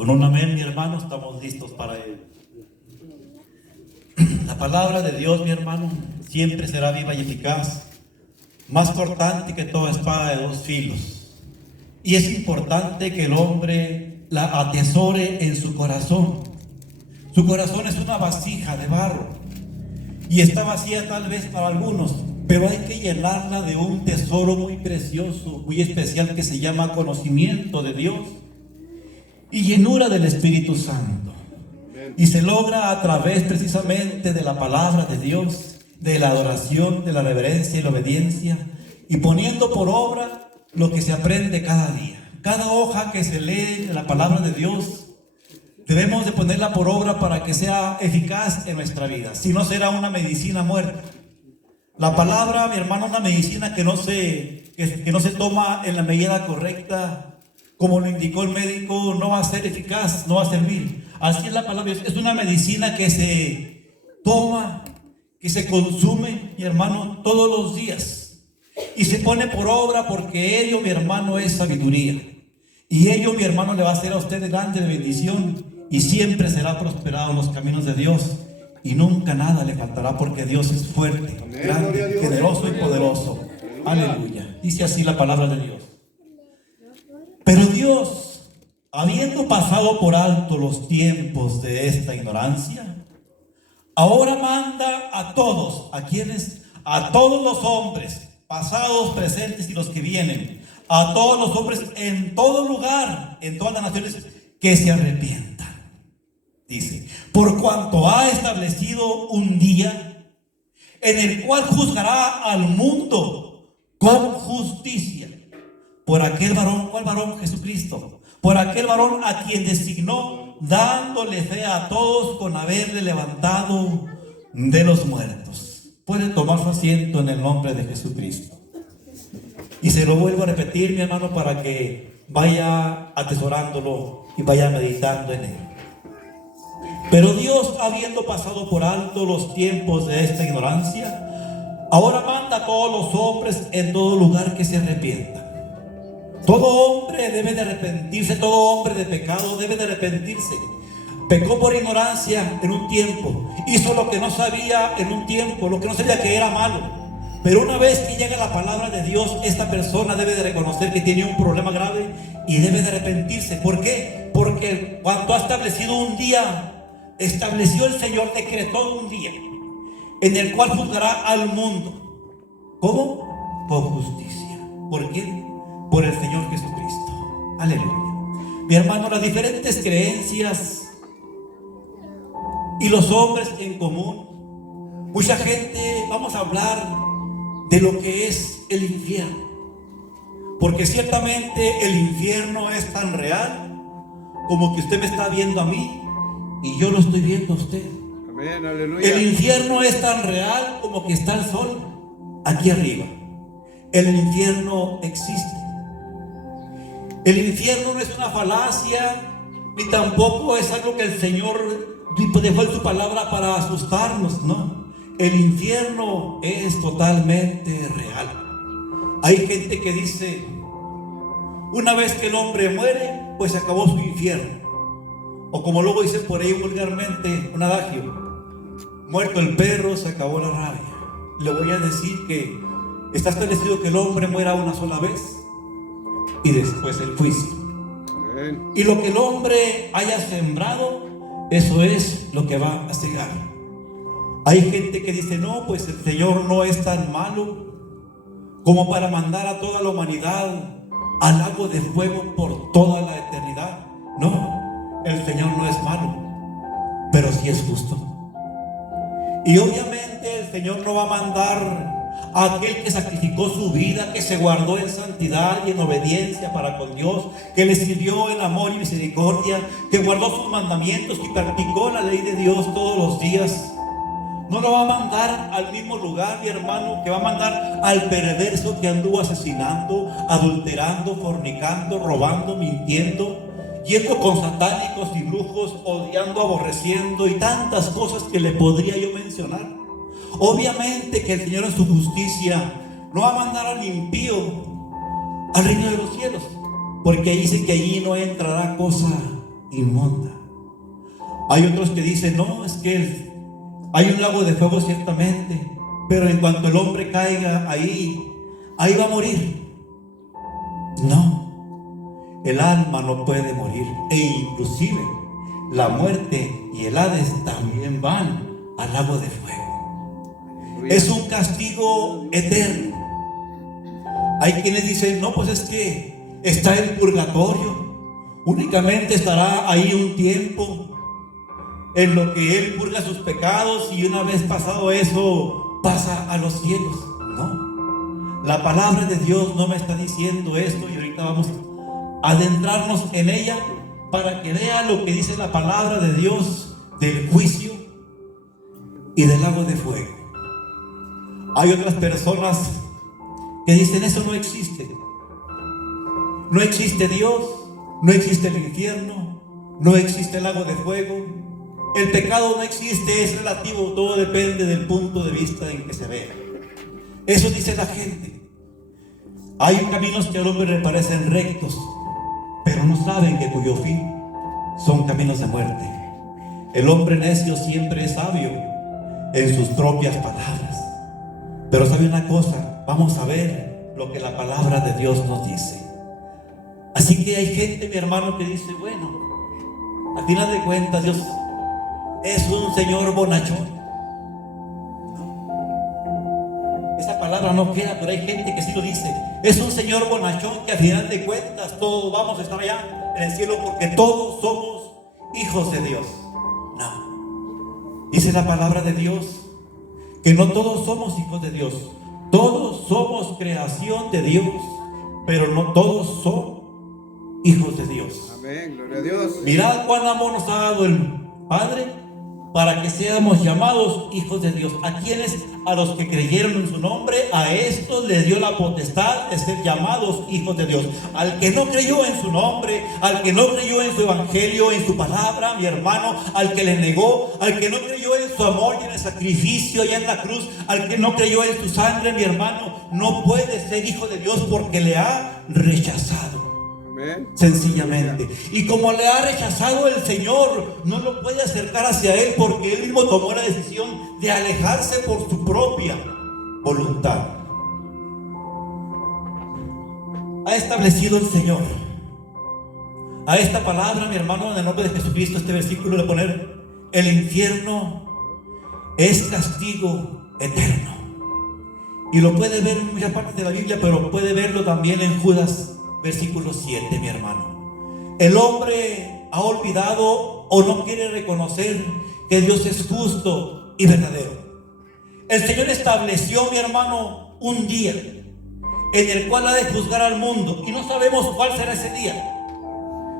Con un amén, mi hermano, estamos listos para él. La palabra de Dios, mi hermano, siempre será viva y eficaz, más cortante que toda espada de dos filos. Y es importante que el hombre la atesore en su corazón. Su corazón es una vasija de barro y está vacía tal vez para algunos, pero hay que llenarla de un tesoro muy precioso, muy especial, que se llama conocimiento de Dios y llenura del Espíritu Santo. Y se logra a través precisamente de la palabra de Dios, de la adoración, de la reverencia y la obediencia, y poniendo por obra lo que se aprende cada día. Cada hoja que se lee de la palabra de Dios debemos de ponerla por obra para que sea eficaz en nuestra vida. Si no, será una medicina muerta. La palabra, mi hermano, una medicina que no se toma en la medida correcta, como lo indicó el médico, no va a ser eficaz, no va a servir. Así es la palabra. Es una medicina que se toma, que se consume, mi hermano, todos los días. Y se pone por obra, porque ello, mi hermano, es sabiduría. Y ello, mi hermano, le va a hacer a usted grande bendición. Y siempre será prosperado en los caminos de Dios. Y nunca nada le faltará, porque Dios es fuerte, amén, grande, generoso y poderoso. Aleluya. Dice así la palabra de Dios. Pero Dios, habiendo pasado por alto los tiempos de esta ignorancia, ahora manda a todos, ¿a quiénes? A todos los hombres, pasados, presentes y los que vienen, a todos los hombres en todo lugar, en todas las naciones, que se arrepientan. Dice, por cuanto ha establecido un día en el cual juzgará al mundo con justicia. Por aquel varón, ¿cuál varón? Jesucristo. Por aquel varón a quien designó, dándole fe a todos con haberle levantado de los muertos. Puede tomar su asiento en el nombre de Jesucristo. Y se lo vuelvo a repetir, mi hermano, para que vaya atesorándolo y vaya meditando en él. Pero Dios, habiendo pasado por alto los tiempos de esta ignorancia, ahora manda a todos los hombres en todo lugar que se arrepientan. Todo hombre debe de arrepentirse, todo hombre de pecado debe de arrepentirse. Pecó por ignorancia en un tiempo, hizo lo que no sabía en un tiempo, lo que no sabía que era malo. Pero una vez que llega la palabra de Dios, esta persona debe de reconocer que tiene un problema grave y debe de arrepentirse. ¿Por qué? Porque cuando ha establecido un día, estableció el Señor, decretó un día en el cual juzgará al mundo. ¿Cómo? Por justicia. ¿Por quién? Por el Señor Jesucristo. Aleluya. Mi hermano, las diferentes creencias y los hombres en común, mucha gente, vamos a hablar de lo que es el infierno, porque ciertamente el infierno es tan real como que usted me está viendo a mí y yo lo estoy viendo a usted. Amén, aleluya. El infierno es tan real como que está el sol aquí arriba. El infierno existe. El infierno no es una falacia, ni tampoco es algo que el Señor dejó en su palabra para asustarnos, no. El infierno es totalmente real. Hay gente que dice, una vez que el hombre muere, pues se acabó su infierno. O como luego dicen por ahí vulgarmente, un adagio, muerto el perro, se acabó la rabia. Le voy a decir que está establecido que el hombre muera una sola vez y después el juicio. Amén. Y lo que el hombre haya sembrado, eso es lo que va a cegar. Hay gente que dice, no, pues el Señor no es tan malo como para mandar a toda la humanidad al lago de fuego por toda la eternidad. No, el Señor no es malo, pero sí es justo. Y obviamente el Señor no va a mandar a aquel que sacrificó su vida, que se guardó en santidad y en obediencia para con Dios, que le sirvió en amor y misericordia, que guardó sus mandamientos y practicó la ley de Dios todos los días. No lo va a mandar al mismo lugar, mi hermano, que va a mandar al perverso que anduvo asesinando, adulterando, fornicando, robando, mintiendo, yendo con satánicos y brujos, odiando, aborreciendo y tantas cosas que le podría yo mencionar. Obviamente que el Señor en su justicia no va a mandar al impío al reino de los cielos, porque dice que allí no entrará cosa inmunda. Hay otros que dicen, no, es que hay un lago de fuego ciertamente, pero en cuanto el hombre caiga ahí va a morir. No, el alma no puede morir, e inclusive la muerte y el Hades también van al lago de fuego. Es un castigo eterno. Hay quienes dicen, no, pues es que está el purgatorio, únicamente estará ahí un tiempo en lo que él purga sus pecados y una vez pasado eso pasa a los cielos. No, la palabra de Dios no me está diciendo esto, y ahorita vamos a adentrarnos en ella para que vea lo que dice la palabra de Dios del juicio y del lago de fuego. Hay otras personas que dicen, eso no existe. No existe Dios, no existe el infierno, no existe el lago de fuego. El pecado no existe, es relativo, todo depende del punto de vista en que se vea. Eso dice la gente. Hay caminos que al hombre le parecen rectos, pero no saben que cuyo fin son caminos de muerte. El hombre necio siempre es sabio en sus propias palabras. Pero sabe una cosa, vamos a ver lo que la palabra de Dios nos dice. Así que hay gente, mi hermano, que dice, bueno, al final de cuentas Dios es un señor bonachón. No. Esa palabra no queda, pero hay gente que sí lo dice. Es un señor bonachón que al final de cuentas todos vamos a estar allá en el cielo porque todos somos hijos de Dios. No. Dice la palabra de Dios que no todos somos hijos de Dios. Todos somos creación de Dios, pero no todos son hijos de Dios. Amén, gloria a Dios. Mirad cuán amor nos ha dado el Padre para que seamos llamados hijos de Dios. ¿A quienes? A los que creyeron en su nombre, a estos les dio la potestad de ser llamados hijos de Dios. Al que no creyó en su nombre, al que no creyó en su evangelio, en su palabra, mi hermano, al que le negó, al que no creyó en su amor y en el sacrificio y en la cruz, al que no creyó en su sangre, mi hermano, no puede ser hijo de Dios porque le ha rechazado. Sencillamente. Y como le ha rechazado, el Señor no lo puede acercar hacia Él porque Él mismo tomó la decisión de alejarse por su propia voluntad. Ha establecido el Señor a esta palabra, mi hermano, en el nombre de Jesucristo, este versículo de poner: el infierno es castigo eterno. Y lo puede ver en muchas partes de la Biblia, pero puede verlo también en Judas versículo 7, mi hermano. El hombre ha olvidado o no quiere reconocer que Dios es justo y verdadero. El Señor estableció, mi hermano, un día en el cual ha de juzgar al mundo, y no sabemos cuál será ese día,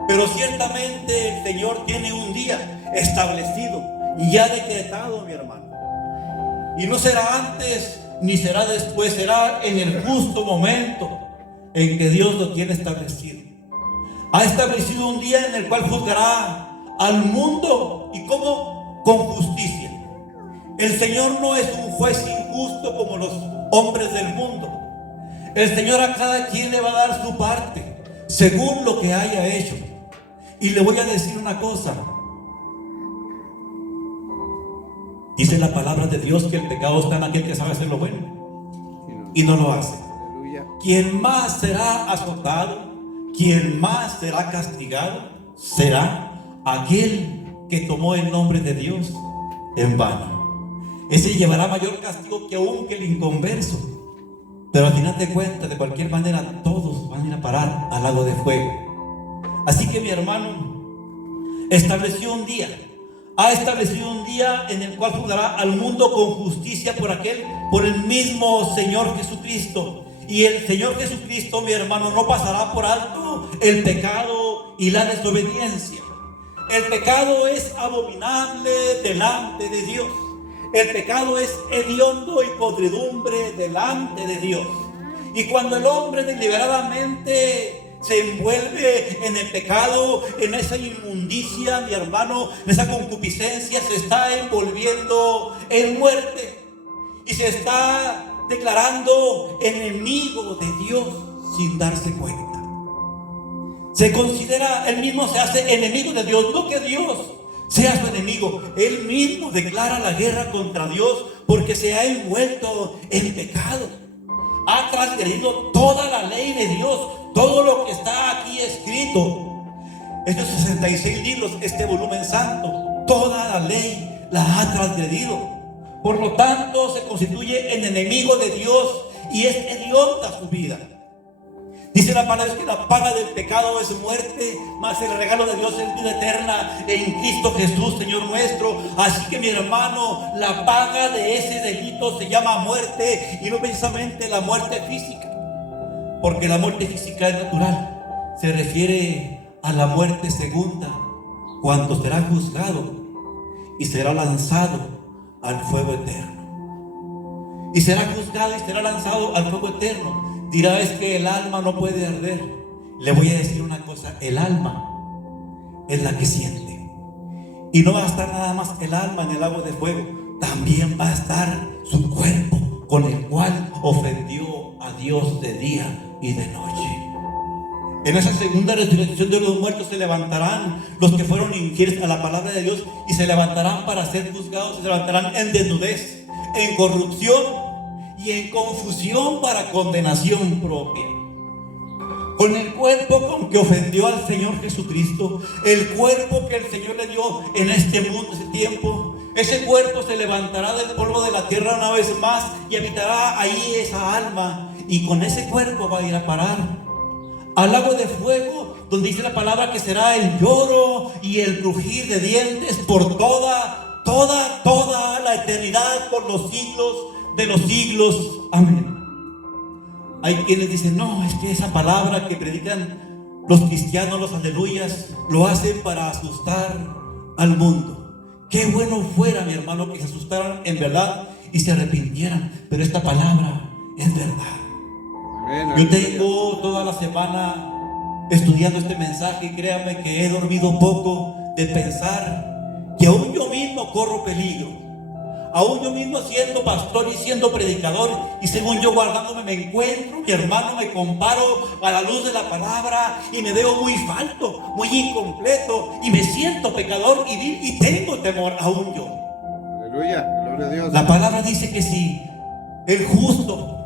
pero ciertamente el Señor tiene un día establecido y ya decretado, mi hermano. Y no será antes ni será después, será en el justo momento en que Dios lo tiene establecido. Ha establecido un día en el cual juzgará al mundo. ¿Y cómo? Con justicia. El Señor no es un juez injusto como los hombres del mundo. El Señor a cada quien le va a dar su parte según lo que haya hecho. Y le voy a decir una cosa. Dice la palabra de Dios que el pecado está en aquel que sabe hacer lo bueno y no lo hace. Quien más será azotado, quien más será castigado, será aquel que tomó el nombre de Dios en vano. Ese llevará mayor castigo que aún que el inconverso. Pero al final de cuentas, de cualquier manera, todos van a ir a parar al lago de fuego. Así que, mi hermano, estableció un día. Ha establecido un día en el cual juzgará al mundo con justicia por el mismo Señor Jesucristo. Y el Señor Jesucristo, mi hermano, no pasará por alto el pecado y la desobediencia. El pecado es abominable delante de Dios. El pecado es hediondo y podredumbre delante de Dios. Y cuando el hombre deliberadamente se envuelve en el pecado, en esa inmundicia, mi hermano, en esa concupiscencia, se está envolviendo en muerte y se está declarando enemigo de Dios sin darse cuenta. se considera, él mismo se hace enemigo de Dios, no que Dios sea su enemigo. Él mismo declara la guerra contra Dios porque se ha envuelto en pecado. Ha transgredido toda la ley de Dios, todo lo que está aquí escrito. Estos 66 libros, este volumen santo, toda la ley la ha transgredido. Por lo tanto, se constituye en enemigo de Dios y es hedionda su vida. Dice la palabra que la paga del pecado es muerte, mas el regalo de Dios es vida eterna en Cristo Jesús, Señor nuestro. Así que mi hermano, la paga de ese delito se llama muerte, y no precisamente la muerte física, porque la muerte física es natural. Se refiere a la muerte segunda, cuando será juzgado y será lanzado al fuego eterno. Y será juzgado y será lanzado al fuego eterno. Dirá, es que el alma no puede arder. Le voy a decir una cosa: el alma es la que siente. Y no va a estar nada más el alma en el lago de fuego, también va a estar su cuerpo, con el cual ofendió a Dios de día y de noche. En esa segunda resurrección de los muertos se levantarán los que fueron infieles a la palabra de Dios, y se levantarán para ser juzgados. Se levantarán en desnudez, en corrupción y en confusión para condenación propia. Con el cuerpo con que ofendió al Señor Jesucristo, el cuerpo que el Señor le dio en este mundo, ese tiempo, ese cuerpo se levantará del polvo de la tierra una vez más y habitará ahí esa alma, y con ese cuerpo va a ir a parar al lago de fuego, donde dice la palabra que será el lloro y el crujir de dientes por toda la eternidad, por los siglos de los siglos. Amén. Hay quienes dicen, no, es que esa palabra que predican los cristianos, los aleluyas, lo hacen para asustar al mundo. Qué bueno fuera, mi hermano, que se asustaran en verdad y se arrepintieran, pero esta palabra es verdad. Yo tengo toda la semana estudiando este mensaje, y créame que he dormido poco de pensar que aún yo mismo corro peligro. Aún yo mismo siendo pastor y siendo predicador, y según yo guardándome, me encuentro, mi hermano, me comparo a la luz de la palabra y me veo muy falto, muy incompleto, y me siento pecador y vil, y tengo temor aún yo. Aleluya, gloria a Dios. La palabra dice que si el justo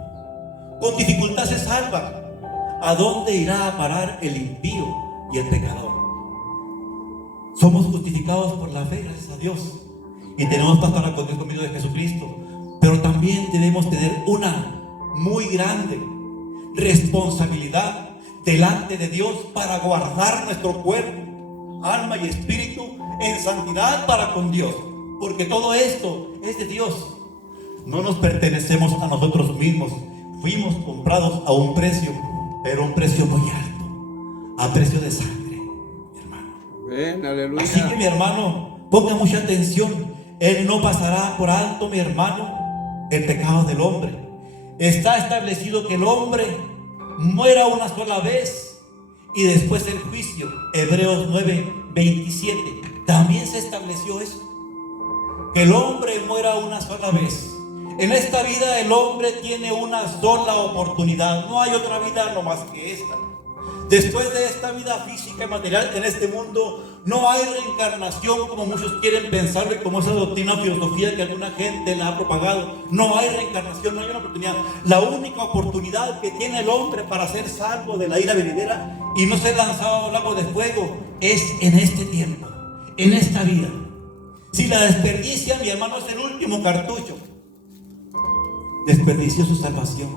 con dificultad se salva, ¿a dónde irá a parar el impío y el pecador? Somos justificados por la fe, gracias a Dios, y tenemos paz para con Dios por medio de Jesucristo. Pero también debemos tener una muy grande responsabilidad delante de Dios para guardar nuestro cuerpo, alma y espíritu en santidad para con Dios, porque todo esto es de Dios. No nos pertenecemos a nosotros mismos. Fuimos comprados a un precio, pero un precio muy alto, a precio de sangre, mi hermano. Ven, aleluya. Así que, mi hermano, ponga mucha atención. Él no pasará por alto, mi hermano, el pecado del hombre. Está establecido que el hombre muera una sola vez y después el juicio. Hebreos 9:27. También se estableció eso, que el hombre muera una sola vez. En esta vida el hombre tiene una sola oportunidad. No hay otra vida no más que esta. Después de esta vida física y material en este mundo, no hay reencarnación como muchos quieren pensarlo, y como esa doctrina, filosofía que alguna gente la ha propagado. No hay reencarnación, no hay una oportunidad. La única oportunidad que tiene el hombre para ser salvo de la ira venidera y no ser lanzado al lago de fuego es en este tiempo, en esta vida. Si la desperdicia, mi hermano, es el último cartucho. Desperdició su salvación.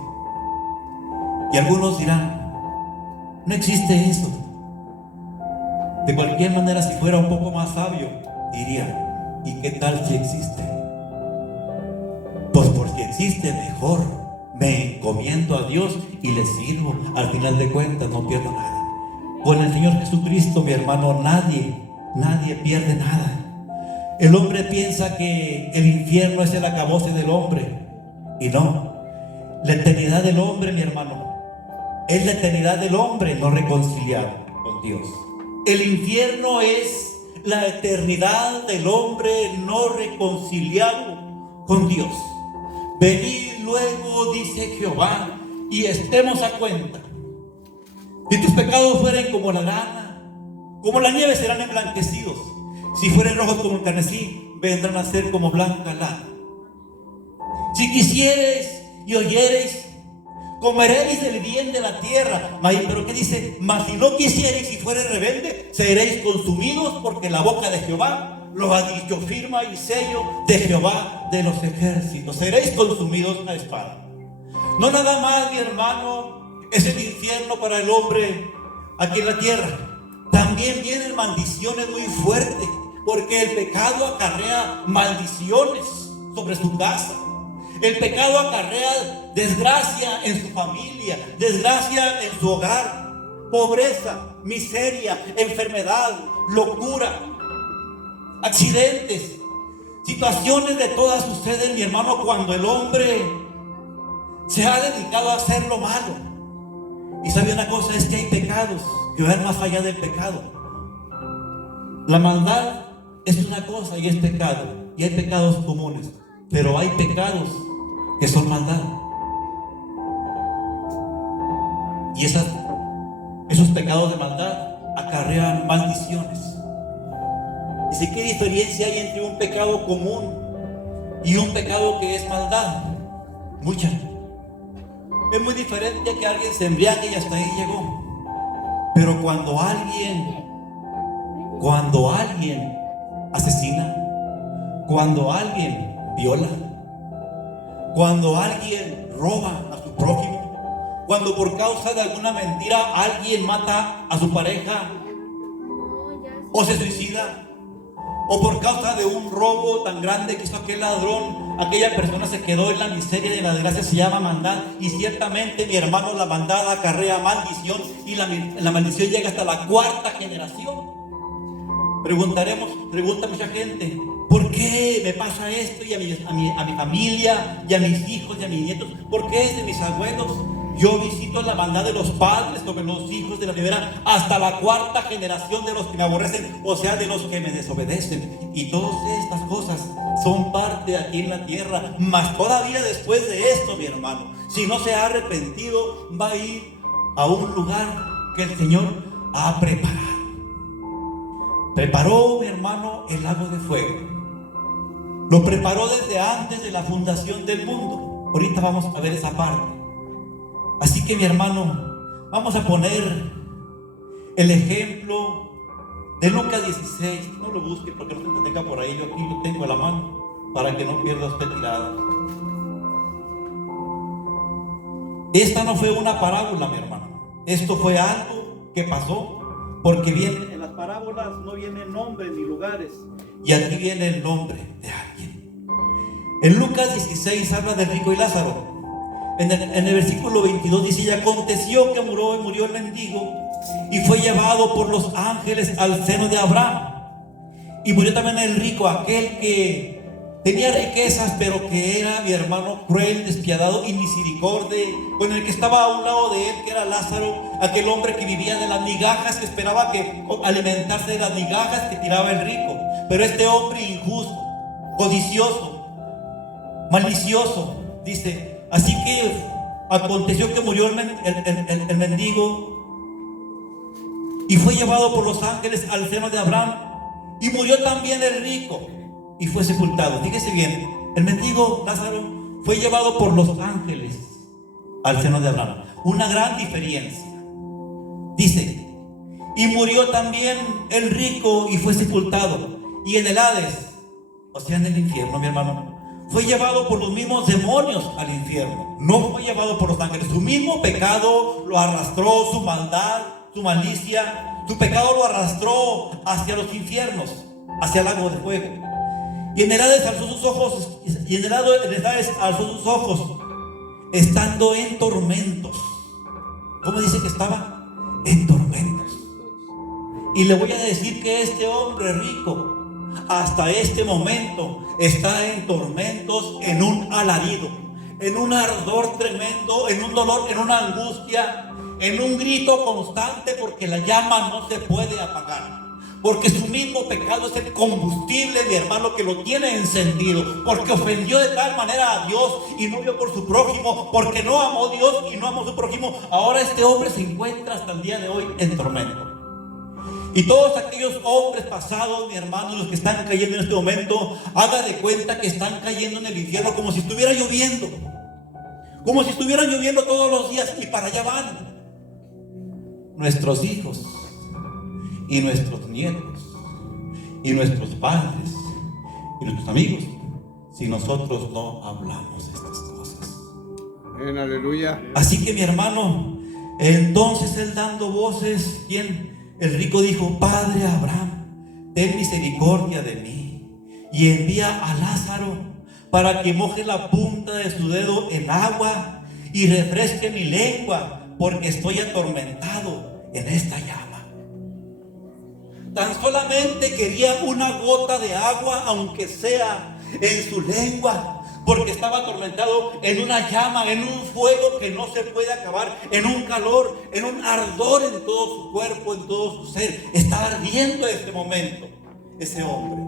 Y algunos dirán, no existe eso. De cualquier manera, si fuera un poco más sabio, diría, ¿y qué tal si existe? Pues porque existe, mejor me encomiendo a Dios y le sirvo. Al final de cuentas no pierdo nada. Con el Señor Jesucristo, mi hermano, nadie pierde nada. El hombre piensa que el infierno es el acabose del hombre, y no. La eternidad del hombre, mi hermano, es la eternidad del hombre no reconciliado con Dios. El infierno es la eternidad del hombre no reconciliado con Dios. Venid luego, dice Jehová, y estemos a cuenta. Si tus pecados fueren como la grana, como la nieve, serán emblanquecidos. Si fueren rojos como el carmesí, vendrán a ser como blanca lana. Si quisiereis y oyereis, comeréis del bien de la tierra. Pero ¿qué dice? Mas si no quisiereis y fuereis rebelde, seréis consumidos, porque la boca de Jehová lo ha dicho, firma y sello de Jehová de los ejércitos. Seréis consumidos a espada. No nada más, mi hermano, es el infierno para el hombre aquí en la tierra. También vienen maldiciones muy fuertes, porque el pecado acarrea maldiciones sobre su casa. El pecado acarrea desgracia en su familia, desgracia en su hogar, pobreza, miseria, enfermedad, locura, accidentes, situaciones de todas suceden, mi hermano, cuando el hombre se ha dedicado a hacer lo malo. Y sabe una cosa, es que hay pecados que van más allá del pecado. La maldad es una cosa y es pecado, y hay pecados comunes, pero hay pecados que son maldad. Y esos pecados de maldad acarrean maldiciones. ¿Y qué diferencia hay entre un pecado común y un pecado que es maldad? Mucha. Es muy diferente a que alguien se embriague y hasta ahí llegó. Pero cuando alguien asesina, cuando alguien viola, cuando alguien roba a su prójimo, cuando por causa de alguna mentira alguien mata a su pareja o se suicida, o por causa de un robo tan grande que hizo aquel ladrón, aquella persona se quedó en la miseria y en la desgracia, se llama maldad. Y ciertamente, mi hermano, la maldad acarrea maldición, y la maldición llega hasta la cuarta generación. Pregunta mucha gente, ¿por qué me pasa esto y a mi familia y a mis hijos y a mis nietos? ¿Por qué es de mis abuelos? Yo visito la maldad de los padres sobre los hijos de la primera hasta la cuarta generación de los que me aborrecen, o sea, de los que me desobedecen. Y todas estas cosas son parte aquí en la tierra. Mas todavía después de esto, mi hermano, si no se ha arrepentido, va a ir a un lugar que el Señor ha preparado. Preparó, mi hermano, el lago de fuego. Lo preparó desde antes de la fundación del mundo. Ahorita vamos a ver esa parte. Así que, mi hermano, vamos a poner el ejemplo de Lucas 16. No lo busque porque no se detenga por ahí. Yo aquí lo tengo a la mano para que no pierda usted tirada. Esta no fue una parábola, mi hermano. Esto fue algo que pasó, porque en las parábolas no vienen nombres ni lugares, y aquí viene el nombre de alguien. En Lucas 16 habla del rico y Lázaro. En el versículo 22 dice: y aconteció que murió el mendigo y fue llevado por los ángeles al seno de Abraham. Y murió también el rico, aquel que tenía riquezas, pero que era, mi hermano, cruel, despiadado y misericordia, con el que estaba a un lado de él, que era Lázaro, aquel hombre que vivía de las migajas, que esperaba alimentarse de las migajas que tiraba el rico. Pero este hombre injusto, codicioso, malicioso, dice: así que aconteció que murió el mendigo y fue llevado por los ángeles al seno de Abraham, y murió también el rico y fue sepultado. Fíjese bien, el mendigo Lázaro fue llevado por los ángeles al seno de Abraham. Una gran diferencia. Dice: y murió también el rico y fue sepultado. Y en el Hades, o sea, en el infierno, mi hermano, fue llevado por los mismos demonios al infierno. No fue llevado por los ángeles. Su mismo pecado lo arrastró, su maldad, su malicia, su pecado lo arrastró hacia los infiernos, hacia el lago de fuego. Y en el Hades alzó sus ojos, estando en tormentos. ¿Cómo dice que estaba? En tormentos. Y le voy a decir que este hombre rico, hasta este momento, está en tormentos, en un alarido, en un ardor tremendo, en un dolor, en una angustia, en un grito constante, porque la llama no se puede apagar. Porque su mismo pecado es el combustible, mi hermano, que lo tiene encendido. Porque ofendió de tal manera a Dios y no vio por su prójimo. Porque no amó a Dios y no amó a su prójimo. Ahora este hombre se encuentra hasta el día de hoy en tormento. Y todos aquellos hombres pasados, mi hermano, los que están cayendo en este momento, haga de cuenta que están cayendo en el infierno como si estuviera lloviendo. Como si estuviera lloviendo todos los días, y para allá van nuestros hijos y nuestros nietos y nuestros padres y nuestros amigos, si nosotros no hablamos de estas cosas. Amén, aleluya. Así que, mi hermano, entonces él dando voces, el rico dijo: Padre Abraham, ten misericordia de mí y envía a Lázaro para que moje la punta de su dedo en agua y refresque mi lengua, porque estoy atormentado en esta llama. Tan solamente quería una gota de agua, aunque sea en su lengua, porque estaba atormentado en una llama, en un fuego que no se puede acabar, en un calor, en un ardor en todo su cuerpo, en todo su ser. Estaba ardiendo en este momento ese hombre.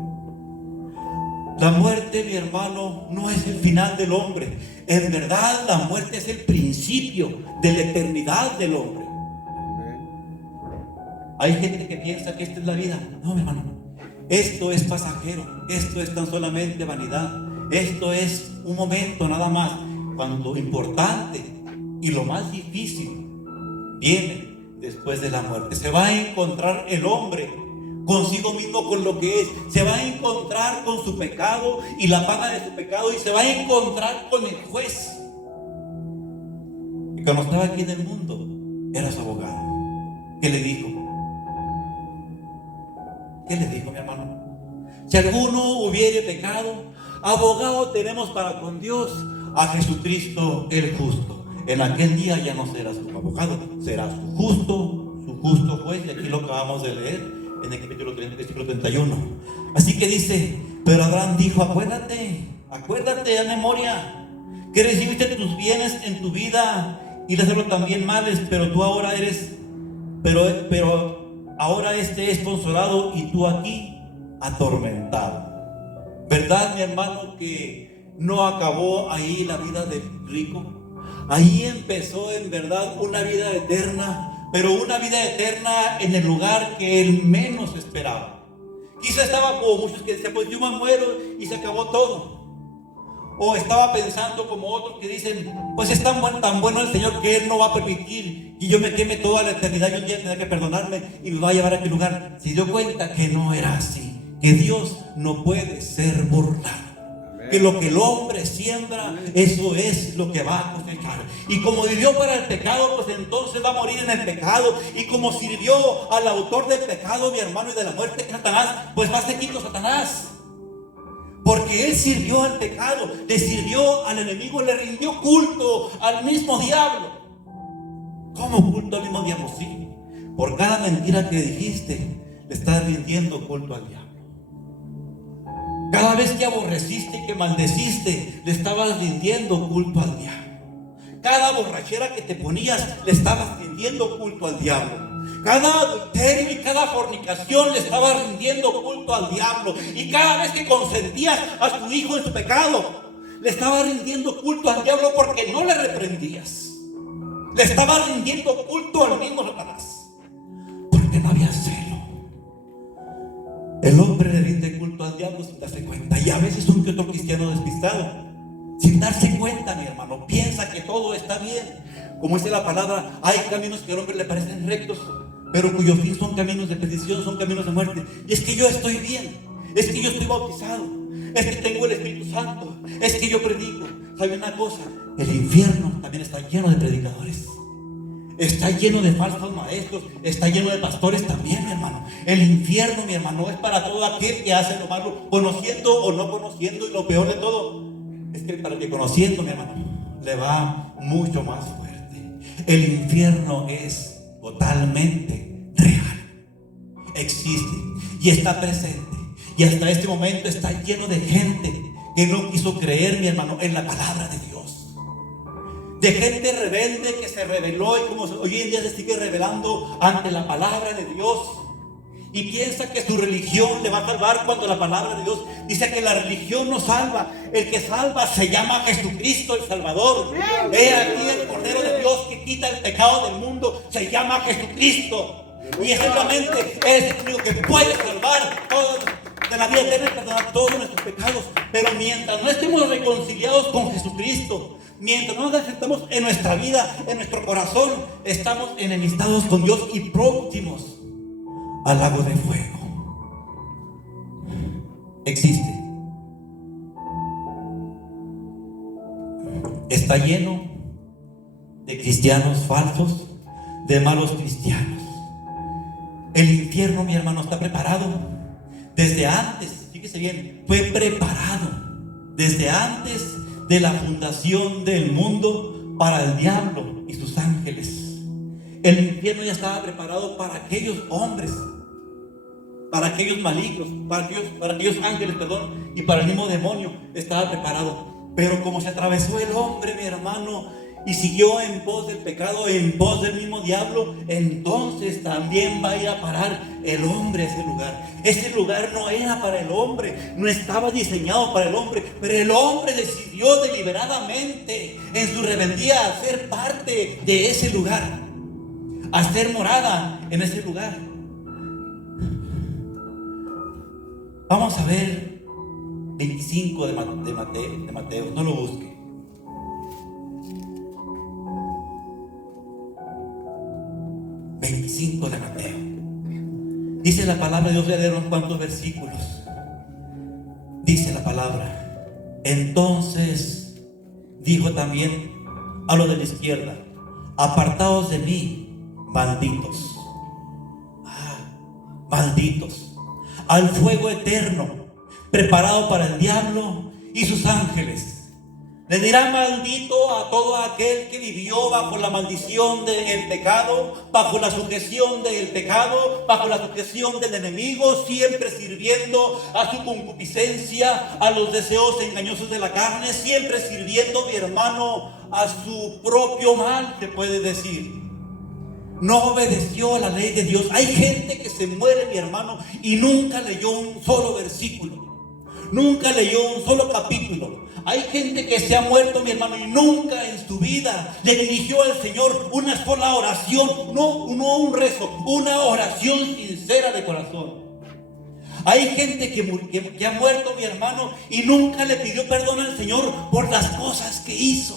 La muerte, mi hermano, no es el final del hombre. En verdad, la muerte es el principio de la eternidad del hombre. Hay gente que piensa que esta es la vida. No, mi hermano, esto es pasajero, esto es tan solamente vanidad. Esto es un momento nada más, cuando lo importante y lo más difícil viene después de la muerte. Se va a encontrar el hombre consigo mismo, con lo que es. Se va a encontrar con su pecado y la paga de su pecado, y se va a encontrar con el juez. Y cuando estaba aquí en el mundo, era su abogado. ¿Qué le dijo? ¿Qué le dijo, mi hermano? Si alguno hubiere pecado, abogado tenemos para con Dios, a Jesucristo el justo. En aquel día ya no será su abogado, será su justo juez. Y aquí lo acabamos de leer en el capítulo 30, versículo 31. Así que dice: pero Abraham dijo: acuérdate a memoria que recibiste tus bienes en tu vida, y Lázaro también males, pero tú ahora pero ahora este es consolado y tú aquí atormentado. ¿Verdad, mi hermano, que no acabó ahí la vida del rico? Ahí empezó en verdad una vida eterna, pero una vida eterna en el lugar que él menos esperaba. Quizá estaba como muchos que decían: pues yo me muero y se acabó todo. O estaba pensando como otros que dicen: pues es tan bueno el Señor que Él no va a permitir que yo me queme toda la eternidad, y un día tendrá que perdonarme y me va a llevar a aquel lugar. Se dio cuenta que no era así, que Dios no puede ser burlado. Que lo que el hombre siembra, eso es lo que va a cosechar. Y como vivió para el pecado, pues entonces va a morir en el pecado. Y como sirvió al autor del pecado, mi hermano, y de la muerte, que es Satanás, pues va seguido Satanás. Porque él sirvió al pecado, le sirvió al enemigo, le rindió culto al mismo diablo. ¿Cómo culto al mismo diablo? Sí, por cada mentira que dijiste, le estás rindiendo culto al diablo. Cada vez que aborreciste y que maldeciste, le estabas rindiendo culto al diablo. Cada borrachera que te ponías, le estabas rindiendo culto al diablo. Cada adulterio y cada fornicación le estaba rindiendo culto al diablo. Y cada vez que consentías a tu hijo en su pecado, le estaba rindiendo culto al diablo, porque no le reprendías. Le estaba rindiendo culto al mismo Satanás, porque no había celo. El hombre le rinde culto al diablo sin darse cuenta. Y a veces un que otro cristiano despistado, sin darse cuenta, mi hermano, piensa que todo está bien. Como dice la palabra: hay caminos que al hombre le parecen rectos, pero cuyo fin son caminos de perdición, son caminos de muerte. Y es que yo estoy bien, es que yo estoy bautizado, es que tengo el Espíritu Santo, es que yo predico. ¿Sabe una cosa? El infierno también está lleno de predicadores, está lleno de falsos maestros, está lleno de pastores también, mi hermano. El infierno, mi hermano, es para todo aquel que hace lo malo, conociendo o no conociendo. Y lo peor de todo es que para el que conociendo, mi hermano, le va mucho más fuerte. El infierno es totalmente real, existe y está presente. Y hasta este momento está lleno de gente que no quiso creer, mi hermano, en la palabra de Dios. De gente rebelde que se rebeló, y como hoy en día se sigue rebelando ante la palabra de Dios. y piensa que su religión le va a salvar, cuando la palabra de Dios dice que la religión no salva. El que salva se llama Jesucristo el Salvador. He aquí el Cordero de Dios que quita el pecado del mundo, se llama Jesucristo. Y solamente es el único que puede salvar todos de la vida eterna y perdonar todos nuestros pecados. Pero mientras no estemos reconciliados con Jesucristo, mientras no nos aceptamos en nuestra vida, en nuestro corazón, estamos enemistados con Dios y próximos al lago de fuego. Existe. Está lleno de cristianos falsos, de malos cristianos. El infierno, mi hermano, está preparado desde antes. Fíjese bien, fue preparado desde antes de la fundación del mundo para el diablo y sus ángeles. El infierno ya estaba preparado para aquellos hombres, para aquellos malignos, para aquellos ángeles, perdón, y para el mismo demonio estaba preparado. Pero como se atravesó el hombre, mi hermano, y siguió en pos del pecado, en pos del mismo diablo, entonces también va a ir a parar el hombre a ese lugar. Ese lugar no era para el hombre, no estaba diseñado para el hombre, pero el hombre decidió deliberadamente en su rebeldía a ser parte de ese lugar, a ser morada en ese lugar. Vamos a ver 25 de Mateo, no lo busque. De Mateo. Dice la palabra de Dios, voy a leer unos cuantos versículos. Dice la palabra: entonces dijo también a los de la izquierda: apartaos de mí, malditos, malditos, al fuego eterno preparado para el diablo y sus ángeles. Le dirá maldito a todo aquel que vivió bajo la maldición del pecado, bajo la sujeción del pecado, bajo la sujeción del enemigo, siempre sirviendo a su concupiscencia, a los deseos engañosos de la carne, siempre sirviendo, mi hermano, a su propio mal, se puede decir. No obedeció a la ley de Dios. Hay gente que se muere, mi hermano, y nunca leyó un solo versículo, nunca leyó un solo capítulo. Hay gente que se ha muerto, mi hermano, y nunca en su vida le dirigió al Señor una sola oración, no un rezo, una oración sincera de corazón. Hay gente que ha muerto, mi hermano, y nunca le pidió perdón al Señor por las cosas que hizo,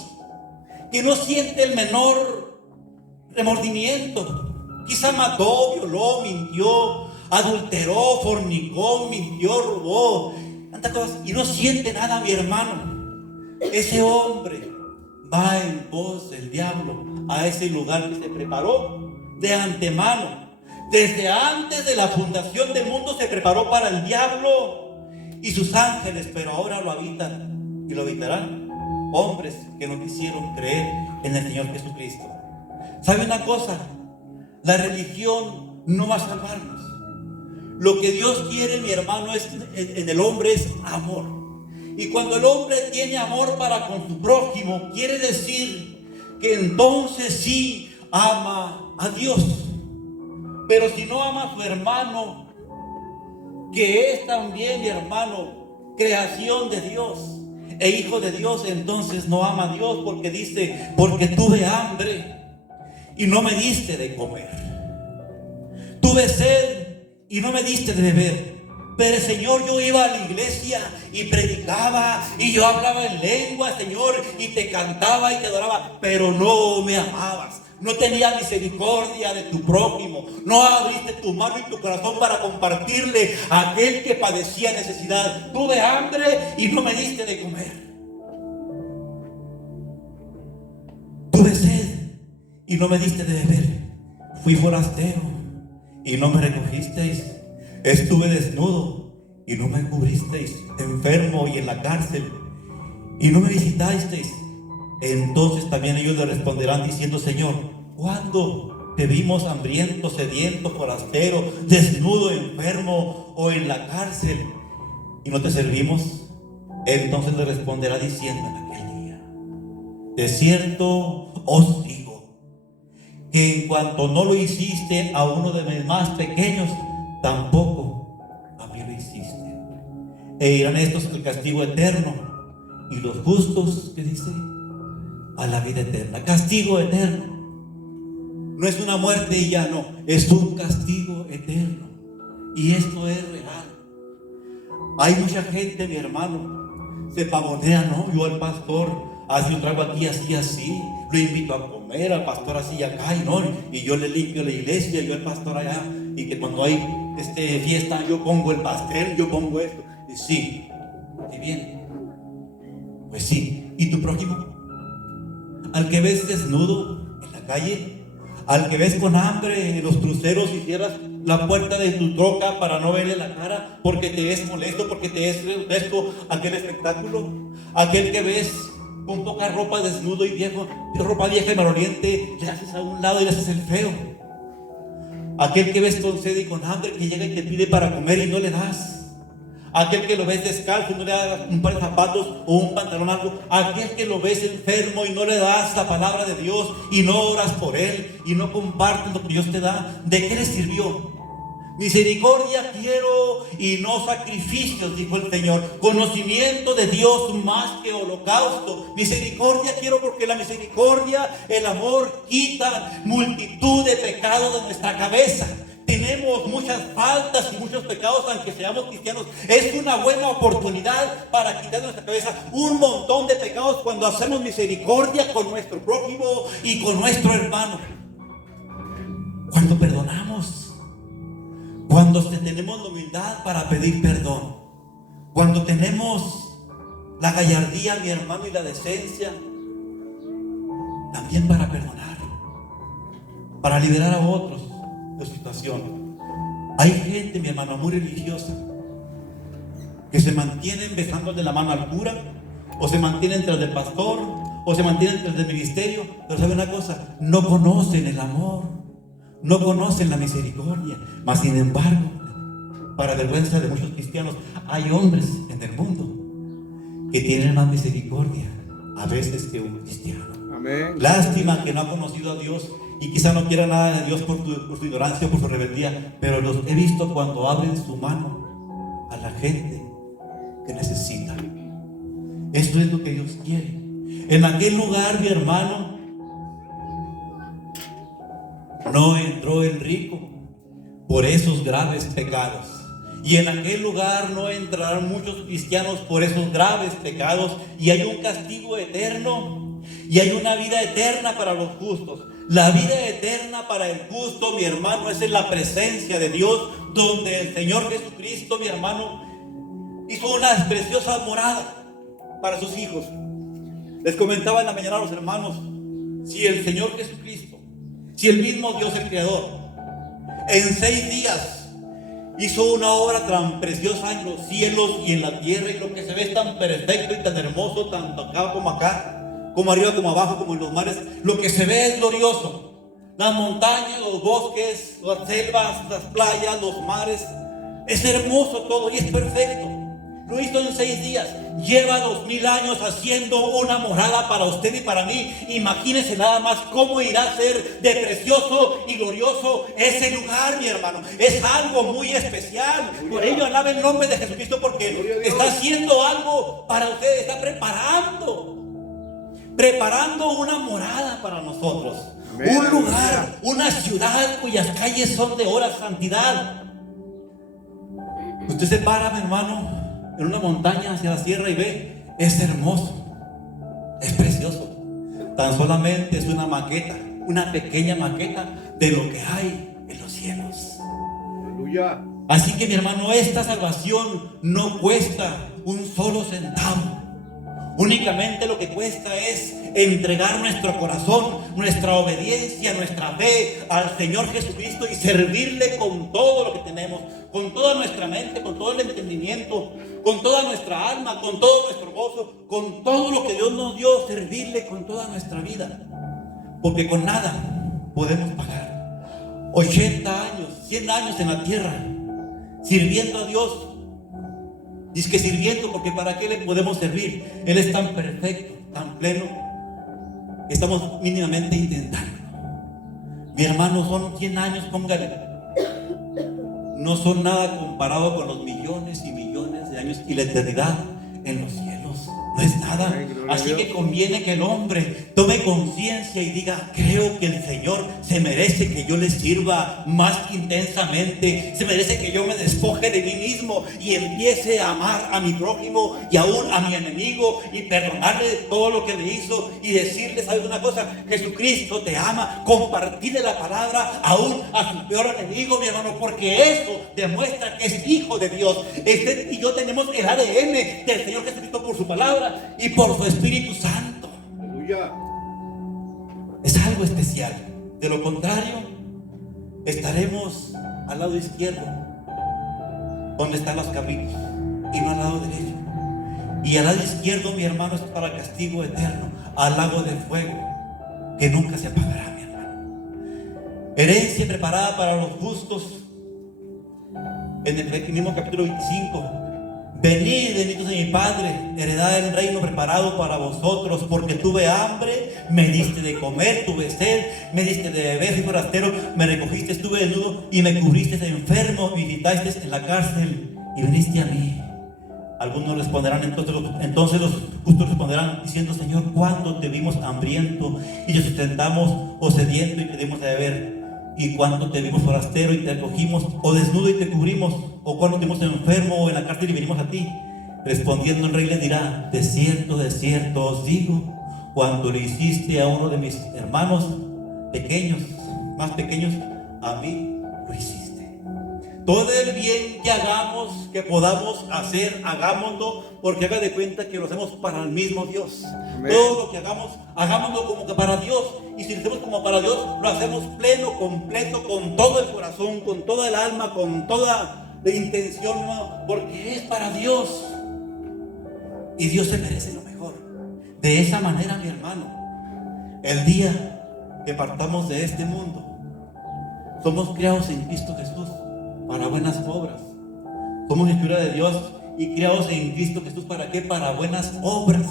que no siente el menor remordimiento. Quizá mató, violó, mintió, adulteró, fornicó, mintió, robó, tantas cosas, y no siente nada, mi hermano. Ese hombre va en pos del diablo a ese lugar que se preparó de antemano. Desde antes de la fundación del mundo se preparó para el diablo y sus ángeles, pero ahora lo habitan y lo habitarán hombres que no quisieron creer en el Señor Jesucristo. ¿Sabe una cosa? La religión no va a salvarnos. Lo que Dios quiere, mi hermano, en el hombre es amor. Y cuando el hombre tiene amor para con su prójimo, quiere decir que entonces sí ama a Dios. Pero si no ama a su hermano, que es también, mi hermano, creación de Dios e hijo de Dios, entonces no ama a Dios, porque dice: porque tuve hambre y no me diste de comer, tuve sed y no me diste de beber. Pero Señor, yo iba a la iglesia y predicaba y yo hablaba en lengua, Señor, y te cantaba y te adoraba, pero no me amabas. No tenías misericordia de tu prójimo. No abriste tu mano y tu corazón para compartirle a aquel que padecía necesidad. Tuve hambre y no me diste de comer. Tuve sed y no me diste de beber. Fui forastero y no me recogisteis. Estuve desnudo y no me cubristeis, enfermo y en la cárcel y no me visitasteis. Entonces también ellos le responderán diciendo: Señor, ¿cuándo te vimos hambriento, sediento, forastero, desnudo, enfermo o en la cárcel y no te servimos? Entonces le responderá diciendo en aquel día: de cierto os digo que en cuanto no lo hiciste a uno de mis más pequeños, tampoco a mí lo hiciste. E irán estos al castigo eterno, y los justos, ¿qué dice? A la vida eterna. Castigo eterno. No es una muerte y ya no, es un castigo eterno. Y esto es real. Hay mucha gente, mi hermano, se pavonea, ¿no? Yo al pastor hace un trago aquí, así, lo invito a comer, al pastor así y acá, y yo le limpio la iglesia, yo al pastor allá, y que cuando hay fiesta, yo pongo el pastel, yo pongo esto. Y sí, y bien, pues sí. ¿Y tu prójimo? Al que ves desnudo en la calle, al que ves con hambre en los cruceros y cierras la puerta de tu troca para no verle la cara porque te es molesto, porque te es molesto aquel espectáculo, aquel que ves con poca ropa, desnudo y viejo, ropa vieja y maloliente, le haces a un lado y le haces el feo. Aquel que ves con sed y con hambre, que llega y te pide para comer y no le das. Aquel que lo ves descalzo y no le das un par de zapatos o un pantalón algo. Aquel que lo ves enfermo y no le das la palabra de Dios y no oras por él y no compartes lo que Dios te da. ¿De qué le sirvió? Misericordia quiero y no sacrificios, dijo el Señor. Conocimiento de Dios más que holocausto. Misericordia quiero porque la misericordia, el amor, quita multitud de pecados de nuestra cabeza. Tenemos muchas faltas y muchos pecados aunque seamos cristianos. Es una buena oportunidad para quitar de nuestra cabeza un montón de pecados cuando hacemos misericordia con nuestro prójimo y con nuestro hermano. Cuando perdonamos, cuando tenemos la humildad para pedir perdón, cuando tenemos la gallardía, mi hermano, y la decencia también para perdonar, para liberar a otros de su situación. Hay gente, mi hermano, muy religiosa que se mantienen besándole la mano al cura, o se mantienen tras del pastor, o se mantienen tras del ministerio, pero ¿sabe una cosa? No conocen el amor, no conocen la misericordia. Mas sin embargo, para vergüenza de muchos cristianos, hay hombres en el mundo que tienen más misericordia a veces que un cristiano. Amén. Lástima que no ha conocido a Dios y quizá no quiera nada de Dios por su ignorancia o por su rebeldía, pero los he visto cuando abren su mano a la gente que necesita. Esto es lo que Dios quiere. En aquel lugar, mi hermano, no entró el rico por esos graves pecados. Y en aquel lugar no entrarán muchos cristianos por esos graves pecados. Y hay un castigo eterno y hay una vida eterna para los justos. La vida eterna para el justo, mi hermano, es en la presencia de Dios, donde el Señor Jesucristo, mi hermano, hizo una preciosa morada para sus hijos. Les comentaba en la mañana a los hermanos, si el Señor Jesucristo, si el mismo Dios, el Creador, en 6 días hizo una obra tan preciosa en los cielos y en la tierra, y lo que se ve es tan perfecto y tan hermoso, tanto acá como acá, como arriba como abajo, como en los mares, lo que se ve es glorioso. Las montañas, los bosques, las selvas, las playas, los mares, es hermoso todo y es perfecto. Lo hizo en 6 días. Lleva 2000 años haciendo una morada para usted y para mí. Imagínense nada más cómo irá a ser de precioso y glorioso ese lugar, mi hermano. Es algo muy especial. Por ello alaba el nombre de Jesucristo, porque está haciendo algo para ustedes. Está preparando una morada para nosotros. Amén. Un lugar, una ciudad cuyas calles son de ora santidad. Usted se para, mi hermano, en una montaña hacia la sierra y ve, es hermoso, es precioso. Tan solamente es una maqueta, una pequeña maqueta de lo que hay en los cielos. Aleluya. Así que, mi hermano, esta salvación no cuesta un solo centavo. Únicamente lo que cuesta es entregar nuestro corazón, nuestra obediencia, nuestra fe al Señor Jesucristo y servirle con todo lo que tenemos, con toda nuestra mente, con todo el entendimiento, con toda nuestra alma, con todo nuestro gozo, con todo lo que Dios nos dio, servirle con toda nuestra vida. Porque con nada podemos pagar 80 años, 100 años en la tierra sirviendo a Dios. Dice que sirviendo, porque ¿para qué le podemos servir? Él es tan perfecto, tan pleno, que estamos mínimamente intentando. Mi hermano, son 100 años, póngale. no son nada comparado con los millones y millones de años y la eternidad en los cielos. No es nada. Así que conviene que el hombre tome conciencia y diga: creo que el Señor se merece que yo le sirva más intensamente, se merece que yo me despoje de mí mismo y empiece a amar a mi prójimo y aún a mi enemigo y perdonarle todo lo que me hizo y decirle: ¿sabes una cosa? Jesucristo te ama. Compartirle la palabra aún a su peor enemigo, mi hermano, porque eso demuestra que es hijo de Dios. Usted y yo tenemos el ADN del Señor Jesucristo por su palabra y por su Espíritu Santo. Aleluya. Es algo especial. De lo contrario, estaremos al lado izquierdo, donde están los cabritos, y no al lado derecho. Y al lado izquierdo, mi hermano, es para castigo eterno, al lago de fuego que nunca se apagará, mi hermano. Herencia preparada para los justos. En el mismo capítulo 25: venid, benditos de mi Padre, heredad del reino preparado para vosotros, porque tuve hambre, me diste de comer, tuve sed, me diste de beber, fui forastero, me recogiste, estuve desnudo y me cubriste de enfermo, me visitaste en la cárcel y viniste a mí. Algunos responderán, entonces los justos responderán diciendo: Señor, ¿cuándo te vimos hambriento y te sustentamos, o sediento y te dimos de beber? ¿Y cuándo te vimos forastero y te acogimos, o desnudo y te cubrimos? ¿O cuándo te vimos enfermo o en la cárcel y venimos a ti? Respondiendo el rey les dirá: de cierto os digo, cuando le hiciste a uno de mis hermanos pequeños, más pequeños, a mí lo hiciste. Todo el bien que hagamos, que podamos hacer, hagámoslo, porque haga de cuenta que lo hacemos para el mismo Dios. Amén. Todo lo que hagamos, hagámoslo como que para Dios. Y si lo hacemos como para Dios, lo hacemos pleno, completo, con todo el corazón, con toda el alma, con toda la intención, ¿no? Porque es para Dios. Y Dios se merece lo mejor. De esa manera, mi hermano, el día que partamos de este mundo, somos creados en Cristo Jesús para buenas obras. Somos escritura de Dios y creados en Cristo Jesús, ¿para qué? Para buenas obras,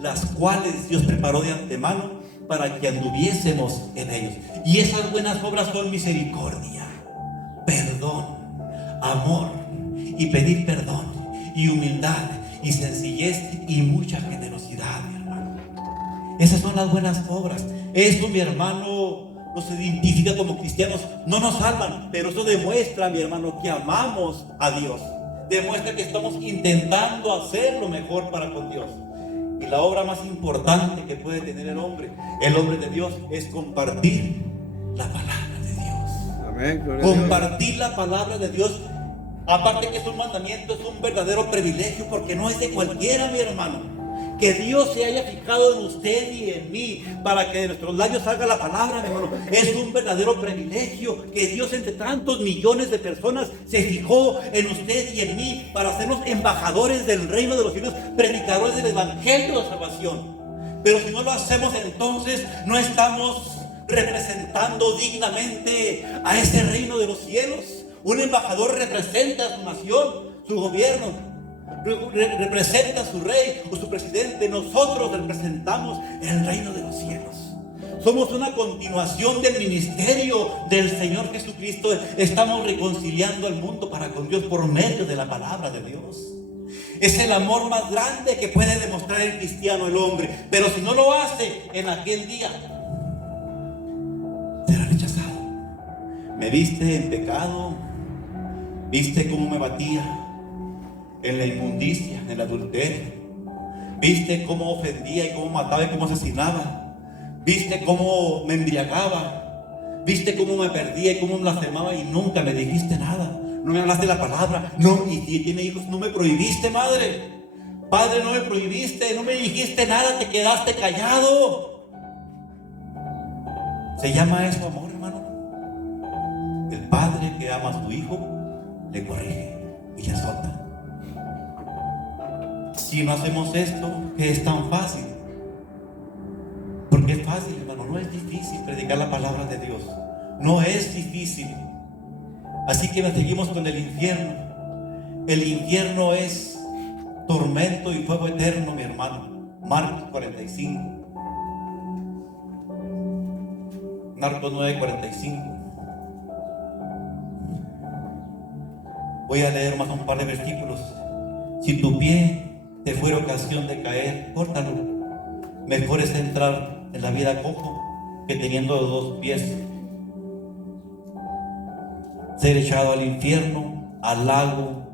las cuales Dios preparó de antemano para que anduviésemos en ellos. Y esas buenas obras son misericordia, perdón, amor y pedir perdón, y humildad y sencillez y mucha generosidad, mi hermano. Esas son las buenas obras. Esto, mi hermano, nos identifica como cristianos. No nos salvan, pero eso demuestra, mi hermano, que amamos a Dios. Demuestra que estamos intentando hacer lo mejor para con Dios. Y la obra más importante que puede tener el hombre de Dios, es compartir la palabra de Dios. Amén. Compartir la palabra de Dios. Aparte que es un mandamiento, es un verdadero privilegio, porque no es de cualquiera, mi hermano. Que Dios se haya fijado en usted y en mí para que de nuestros labios salga la palabra, mi hermano, es un verdadero privilegio. Que Dios, entre tantos millones de personas, se fijó en usted y en mí para hacernos embajadores del reino de los cielos, predicadores del evangelio de salvación. Pero si no lo hacemos, entonces no estamos representando dignamente a ese reino de los cielos. Un embajador representa a su nación, su gobierno, representa a su rey o su presidente. Nosotros representamos el reino de los cielos. Somos una continuación del ministerio del Señor Jesucristo. Estamos reconciliando al mundo para con Dios por medio de la palabra de Dios. Es el amor más grande que puede demostrar el cristiano, el hombre. Pero si no lo hace en aquel día, será rechazado. Me viste en pecado, viste cómo me batía en la inmundicia, en el adulterio. Viste cómo ofendía y cómo mataba y cómo asesinaba. Viste cómo me embriagaba. Viste cómo me perdía y cómo blasfemaba, y nunca me dijiste nada. No me hablaste la palabra. No, y si tiene hijos, no me prohibiste, madre. Padre, no me prohibiste, no me dijiste nada, te quedaste callado. ¿Se llama eso amor, hermano? El padre que ama a su hijo le corrige y le azota. Si no hacemos esto, que es tan fácil, porque es fácil, hermano, no es difícil predicar la palabra de Dios, no es difícil. Así que seguimos con el infierno. El infierno es tormento y fuego eterno, mi hermano. Marcos 45, Marcos 9:45. Voy a leer más un par de versículos. Si tu pie te fuera ocasión de caer, córtalo. Mejor es entrar en la vida cojo que teniendo los dos pies ser echado al infierno, al lago,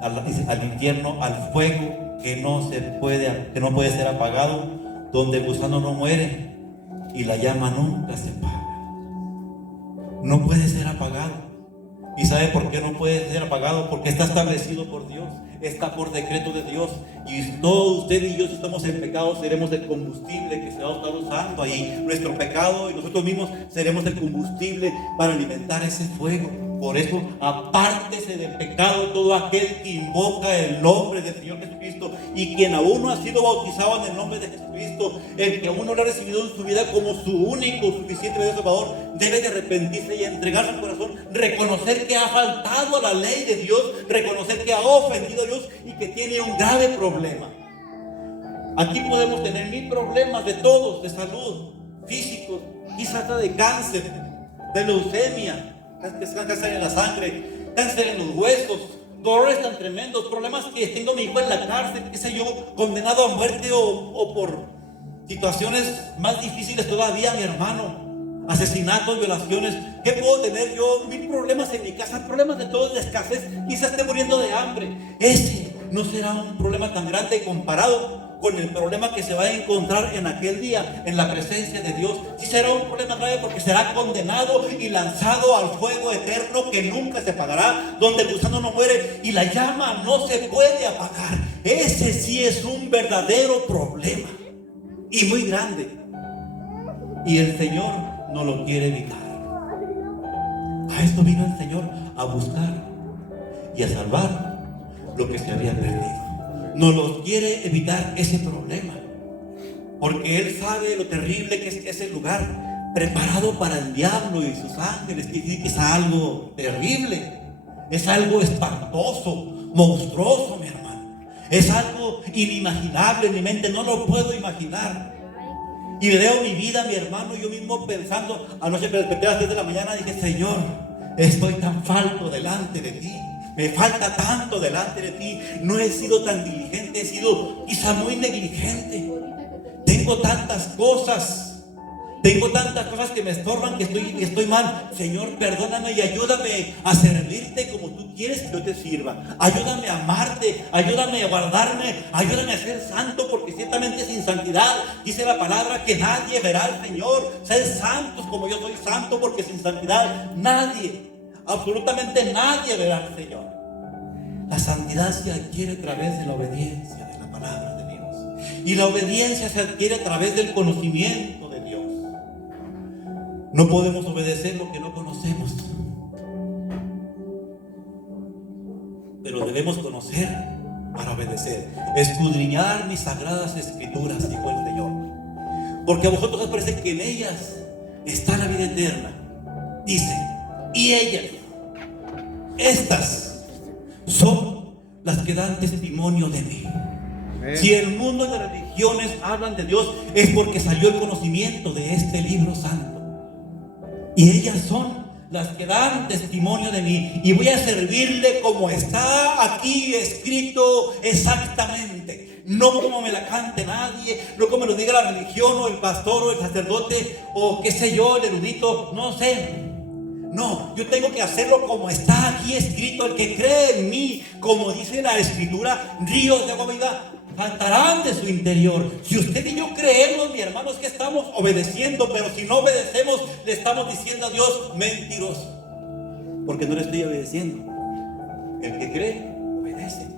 al infierno, al fuego que no puede ser apagado, donde el gusano no muere y la llama nunca se apaga. No puede ser apagado. ¿Y sabe por qué no puede ser apagado? Porque está establecido por Dios, está por decreto de Dios. Y todos usted y yo, si estamos en pecado, seremos el combustible que se va a estar usando ahí. Nuestro pecado y nosotros mismos seremos el combustible para alimentar ese fuego. Por eso, apártese del pecado todo aquel que invoca el nombre del Señor Jesucristo y quien aún no ha sido bautizado en el nombre de Jesucristo, el que aún no lo ha recibido en su vida como su único, suficiente medio Salvador, debe de arrepentirse y entregar su corazón, reconocer que ha faltado a la ley de Dios, reconocer que ha ofendido a Dios y que tiene un grave problema. Aquí podemos tener 1000 problemas de todos, de salud, físicos, quizás hasta de cáncer, de leucemia, cáncer en la sangre, cáncer en los huesos, dolores tan tremendos, problemas que tengo a mi hijo en la cárcel, qué sé yo, condenado a muerte o por situaciones más difíciles todavía, mi hermano, asesinatos, violaciones. ¿Qué puedo tener yo? 1000 problemas en mi casa, problemas de todo, de escasez, quizás esté muriendo de hambre. Ese no será un problema tan grande comparado con el problema que se va a encontrar en aquel día en la presencia de Dios. Sí será un problema grave porque será condenado y lanzado al fuego eterno que nunca se apagará, donde el gusano no muere y la llama no se puede apagar. Ese sí es un verdadero problema y muy grande, y el Señor no lo quiere evitar. A esto vino el Señor, a buscar y a salvar lo que se había perdido. No los quiere evitar ese problema, porque Él sabe lo terrible que es ese lugar preparado para el diablo y sus ángeles, que es algo terrible, es algo espantoso, monstruoso, mi hermano. Es algo inimaginable, en mi mente no lo puedo imaginar. Y veo mi vida, mi hermano, yo mismo pensando, anoche me desperté a las 3 de la mañana y dije: Señor, estoy tan falto delante de ti. Me falta tanto delante de ti. No he sido tan diligente, he sido quizá muy negligente. Tengo tantas cosas que me estorban, que estoy mal. Señor, perdóname y ayúdame a servirte como tú quieres que yo te sirva. Ayúdame a amarte, ayúdame a guardarme, ayúdame a ser santo, porque ciertamente sin santidad, dice la palabra, que nadie verá al Señor. Sed santos como yo soy santo, porque sin santidad nadie, absolutamente nadie verá al Señor. La santidad se adquiere a través de la obediencia de la palabra de Dios, y la obediencia se adquiere a través del conocimiento de Dios. No podemos obedecer lo que no conocemos, pero debemos conocer para obedecer. Escudriñar mis sagradas escrituras, dijo el Señor, porque a vosotros os parece que en ellas está la vida eterna. Dice, y ellas, estas son las que dan testimonio de mí. Si el mundo de religiones hablan de Dios, es porque salió el conocimiento de este libro santo. Y ellas son las que dan testimonio de mí, y voy a servirle como está aquí escrito exactamente, no como me la cante nadie, no como me lo diga la religión o el pastor o el sacerdote o qué sé yo, el erudito, no sé. No, yo tengo que hacerlo como está aquí escrito. El que cree en mí, como dice la Escritura, ríos de agua viva saltarán de su interior. Si usted y yo creemos, mi hermano, es que estamos obedeciendo, pero si no obedecemos, le estamos diciendo a Dios mentiroso, porque no le estoy obedeciendo. El que cree, obedece.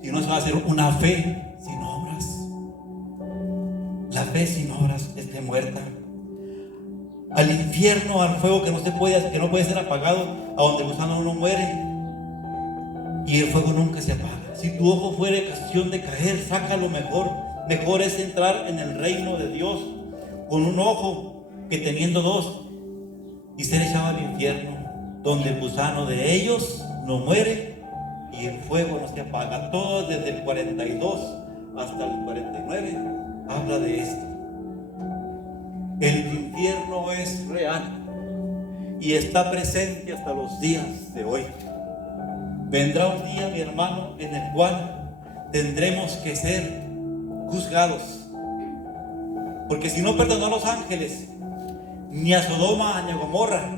Si no, se va a hacer una fe sin obras. La fe sin obras está muerta. Al infierno, al fuego que no puede ser apagado, a donde el gusano no muere y el fuego nunca se apaga. Si tu ojo fuera ocasión de caer, sácalo mejor. Mejor es entrar en el reino de Dios con un ojo que teniendo dos y ser echado al infierno, donde el gusano de ellos no muere y el fuego no se apaga. Todo desde el 42 hasta el 49 habla de esto. El infierno es real y está presente hasta los días de hoy. vendrá un día, mi hermano, en el cual tendremos que ser juzgados. Porque si no perdonó a los ángeles, ni a Sodoma ni a Gomorra,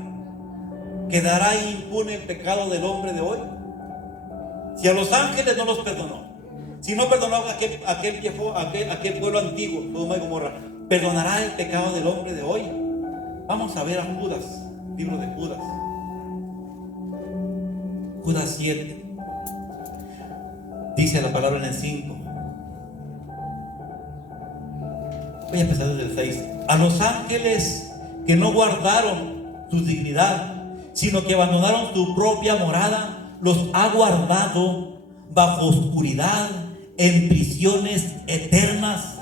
¿quedará impune el pecado del hombre de hoy? Si a los ángeles no los perdonó, si no perdonó a aquel pueblo antiguo, Sodoma y Gomorra, ¿perdonará el pecado del hombre de hoy? Vamos a ver a Judas, libro de Judas. Judas 7. Dice la palabra en el 5. Voy a empezar desde el 6. A los ángeles que no guardaron su dignidad, sino que abandonaron su propia morada, los ha guardado bajo oscuridad en prisiones eternas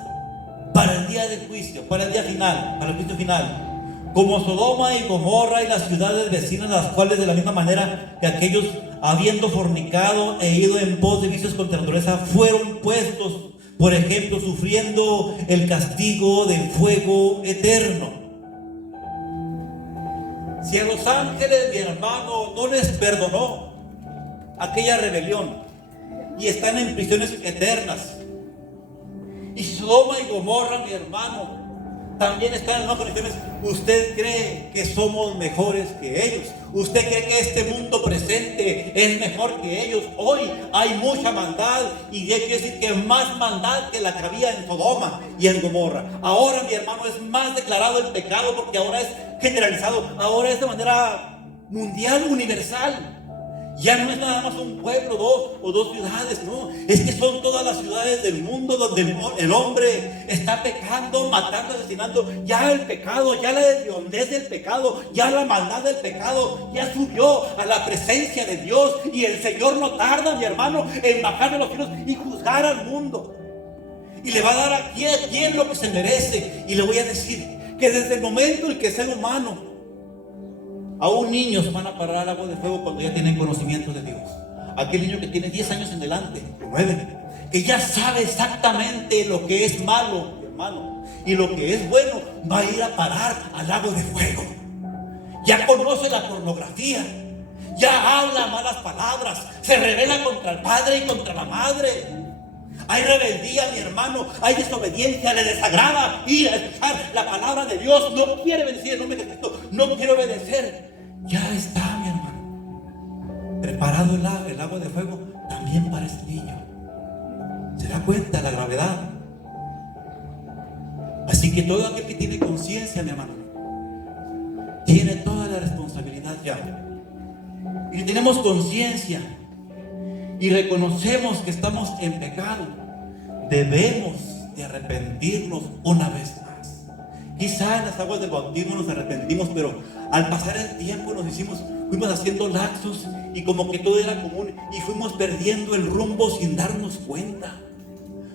para el día del juicio, para el día final, para el juicio final. Como Sodoma y Gomorra y las ciudades vecinas, las cuales de la misma manera que aquellos, habiendo fornicado e ido en pos de vicios contra la naturaleza, fueron puestos, por ejemplo, sufriendo el castigo del fuego eterno. Si a los ángeles, mi hermano, no les perdonó aquella rebelión y están en prisiones eternas, y Sodoma y Gomorra, mi hermano, también están en las condiciones, ¿usted cree que somos mejores que ellos? ¿Usted cree que este mundo presente es mejor que ellos? Hoy hay mucha maldad, y quiere decir que más maldad que la que había en Sodoma y en Gomorra. Ahora, mi hermano, es más declarado el pecado, porque ahora es generalizado, ahora es de manera mundial, universal. Ya no es nada más un pueblo, dos ciudades, no. Es que son todas las ciudades del mundo donde el hombre está pecando, matando, asesinando. Ya el pecado, ya la hediondez del pecado, ya la maldad del pecado, ya subió a la presencia de Dios. Y el Señor no tarda, mi hermano, en bajar de los cielos y juzgar al mundo. Y le va a dar a quien lo que se merece. Y le voy a decir que desde el momento en que el ser humano, aún niños van a parar al agua de fuego cuando ya tienen conocimiento de Dios. Aquel niño que tiene 10 años en delante, o 9, que ya sabe exactamente lo que es malo, hermano, y lo que es bueno, va a ir a parar al lago de fuego. Ya conoce la pornografía, ya habla malas palabras, se revela contra el padre y contra la madre. Hay rebeldía, mi hermano, hay desobediencia, le desagrada ir a escuchar la palabra de Dios, no quiere obedecer el nombre de Cristo, no quiere obedecer. Ya está, mi hermano, preparado el agua de fuego también para este niño. Se da cuenta de la gravedad. Así que todo aquel que tiene conciencia, mi hermano, tiene toda la responsabilidad ya. Y tenemos conciencia y reconocemos que estamos en pecado, debemos de arrepentirnos una vez más. Quizá en las aguas del bautismo nos arrepentimos, pero al pasar el tiempo fuimos haciendo lapsos, y como que todo era común, y fuimos perdiendo el rumbo sin darnos cuenta.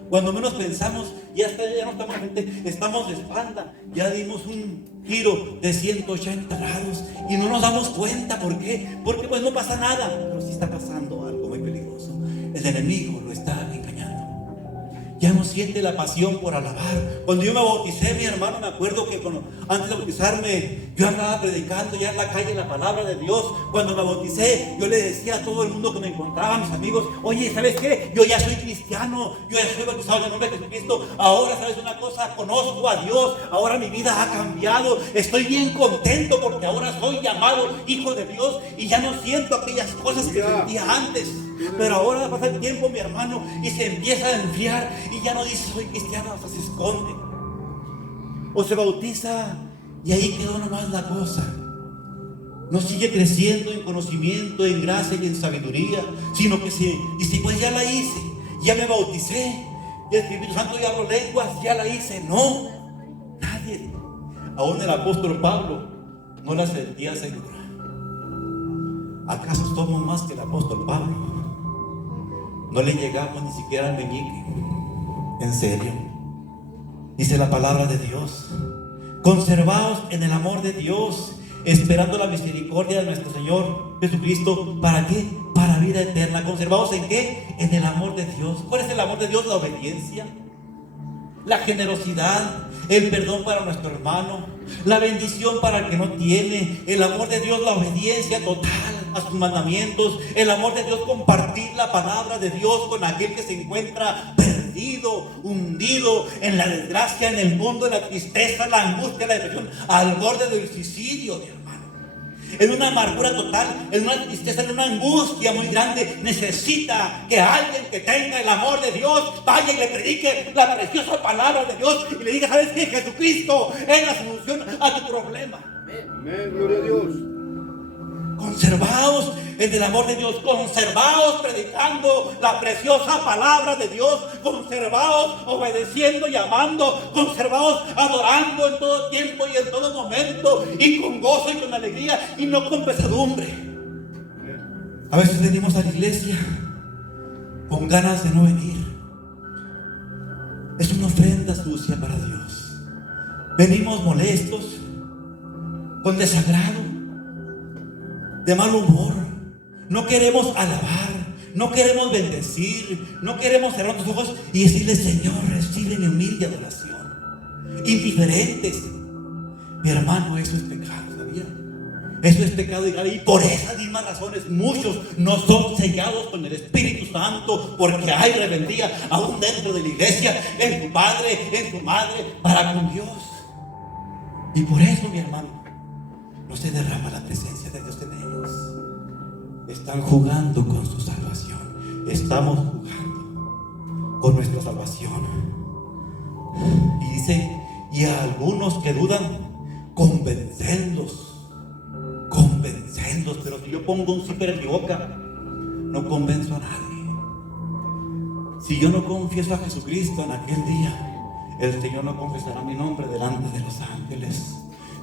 Cuando menos pensamos, ya no estamos de espalda, ya dimos un giro de 180 grados y no nos damos cuenta. ¿Por qué? Porque pues no pasa nada, pero sí está pasando algo muy peligroso. El enemigo lo está engañando. Ya no siente la pasión por alabar. Cuando yo me bauticé, mi hermano, me acuerdo que antes de bautizarme, yo andaba predicando ya en la calle la palabra de Dios. Cuando me bauticé, yo le decía a todo el mundo que me encontraba, a mis amigos: oye, ¿sabes qué? Yo ya soy cristiano, yo ya soy bautizado en el nombre de Jesucristo. Ahora, ¿sabes una cosa? Conozco a Dios, ahora mi vida ha cambiado. Estoy bien contento porque ahora soy llamado hijo de Dios y ya no siento aquellas cosas que sentía antes. Pero ahora pasa el tiempo, mi hermano, y se empieza a enfriar, y ya no dice soy cristiano, hasta se esconde. O se bautiza y ahí quedó nomás la cosa. No sigue creciendo en conocimiento, en gracia y en sabiduría, sino que dice: pues ya la hice, ya me bauticé, y el Espíritu Santo ya hablo lenguas, ya la hice. No, nadie, aún el apóstol Pablo, no la sentía segura. ¿Acaso somos más que el apóstol Pablo? No le llegamos ni siquiera al meñique. En serio. Dice la palabra de Dios: conservaos en el amor de Dios, esperando la misericordia de nuestro Señor Jesucristo. ¿Para qué? Para vida eterna. ¿Conservaos en qué? En el amor de Dios. ¿Cuál es el amor de Dios? La obediencia, la generosidad, el perdón para nuestro hermano, la bendición para el que no tiene. El amor de Dios, la obediencia total. a sus mandamientos. El amor de Dios, compartir la palabra de Dios con aquel que se encuentra perdido, hundido en la desgracia, en el mundo, en la tristeza, la angustia, la depresión, al borde del suicidio, mi hermano. En una amargura total, en una tristeza, en una angustia muy grande, necesita que alguien que tenga el amor de Dios vaya y le predique la preciosa palabra de Dios y le diga: ¿sabes qué? Jesucristo es la solución a tu problema. Amén, gloria a Dios. Conservaos en el amor de Dios, conservaos predicando la preciosa palabra de Dios, conservaos obedeciendo y amando, conservaos adorando en todo tiempo y en todo momento, y con gozo y con alegría y no con pesadumbre. A veces venimos a la iglesia con ganas de no venir. Es una ofrenda sucia para Dios. Venimos molestos, con desagrado, de mal humor. No queremos alabar, no queremos bendecir, no queremos cerrar los ojos y decirle: Señor, recibe mi humilde adoración. Indiferentes. Mi hermano, eso es pecado, ¿sabía? Eso es pecado y por esas mismas razones muchos no son sellados con el Espíritu Santo, porque hay rebeldía aún dentro de la iglesia, en tu padre, en tu madre, para con Dios. Y por eso, mi hermano, no se derrama la presencia de Dios en ellos. Están jugando con su salvación. Estamos jugando con nuestra salvación. Y dice: y a algunos que dudan, convencenlos. Pero si yo pongo un zipper en mi boca, no convenzo a nadie. Si yo no confieso a Jesucristo en aquel día, el Señor no confesará mi nombre delante de los ángeles.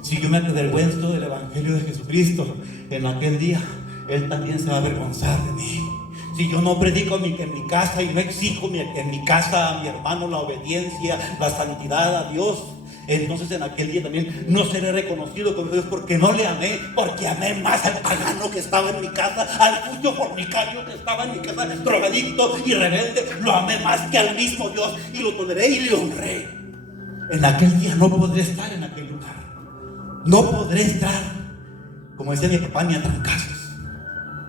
Si yo me avergüenzo del Evangelio de Jesucristo, en aquel día Él también se va a avergonzar de mí. Si yo no predico en mi casa y no exijo en mi casa a mi hermano la obediencia, la santidad a Dios, entonces en aquel día también no seré reconocido como Dios, porque no le amé, porque amé más al pagano que estaba en mi casa, al sucio fornicario que estaba en mi casa, drogadicto y rebelde. Lo amé más que al mismo Dios y lo toleré y le honré. En aquel día no podré estar en aquel lugar. No podré estar, como decía mi papá, ni a trancazos.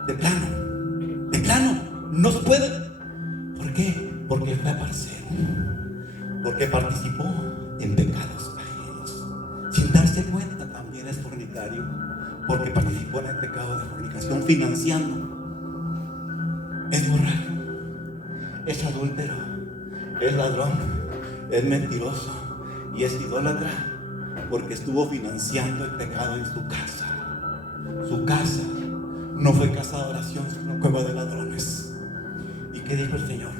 De plano, no se puede. ¿Por qué? Porque fue parcero, porque participó en pecados ajenos, sin darse cuenta. También es fornicario, porque participó en el pecado de fornicación, financiando. Es borracho, es adúltero, es ladrón, es mentiroso y es idólatra, porque estuvo financiando el pecado en su casa. Su casa no fue casa de oración, sino cueva de ladrones. ¿Y qué dijo el Señor?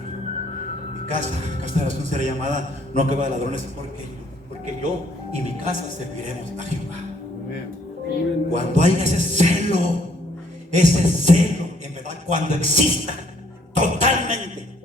Mi casa de oración será llamada no cueva de ladrones, porque yo y mi casa serviremos a Jehová. Cuando haya ese celo, en verdad, cuando exista totalmente,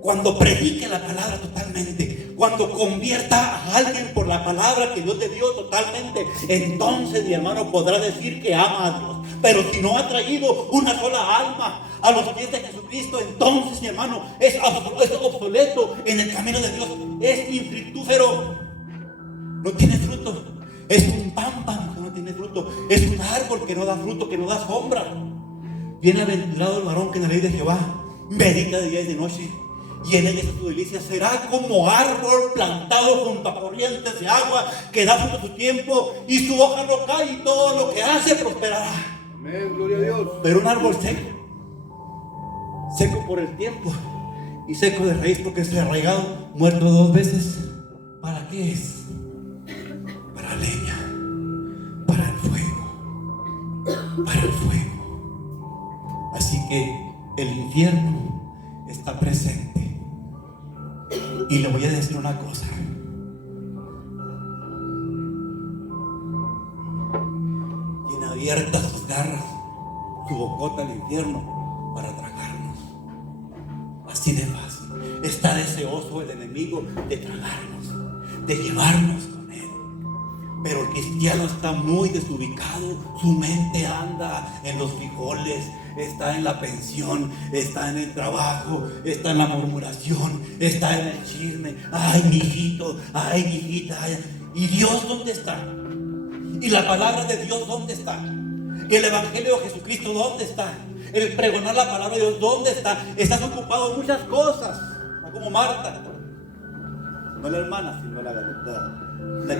cuando predique la palabra totalmente, cuando convierta a alguien por la palabra que Dios te dio totalmente, entonces, mi hermano, podrá decir que ama a Dios. Pero si no ha traído una sola alma a los pies de Jesucristo, entonces, mi hermano, es obsoleto en el camino de Dios, es infructífero, no tiene fruto, es un pámpano que no tiene fruto, es un árbol que no da fruto, que no da sombra. Bienaventurado el varón que en la ley de Jehová medita de día y de noche, y en ella es su delicia. Será como árbol plantado junto a corrientes de agua, que da fruto a su tiempo y su hoja no cae, y todo lo que hace prosperará. Amén, gloria a Dios. Pero un árbol seco por el tiempo y seco de raíz, porque se ha arraigado, muerto 2 veces, ¿para qué es? Para leña, para el fuego. Así que el infierno está presente. Y le voy a decir una cosa: tiene abiertas sus garras, su bocota al infierno para tragarnos. Así de fácil. Está deseoso el enemigo de tragarnos, de llevarnos con él. Pero el cristiano está muy desubicado. Su mente anda en los frijoles, está en la pensión, está en el trabajo, está en la murmuración, está en el chisme. Ay, mi hijito, ay, mi hijita. ¿Y Dios dónde está? ¿Y la palabra de Dios dónde está? El evangelio de Jesucristo, ¿dónde está? El pregonar la palabra de Dios, ¿dónde está? Estás ocupado en muchas cosas, como Marta. No la hermana, sino la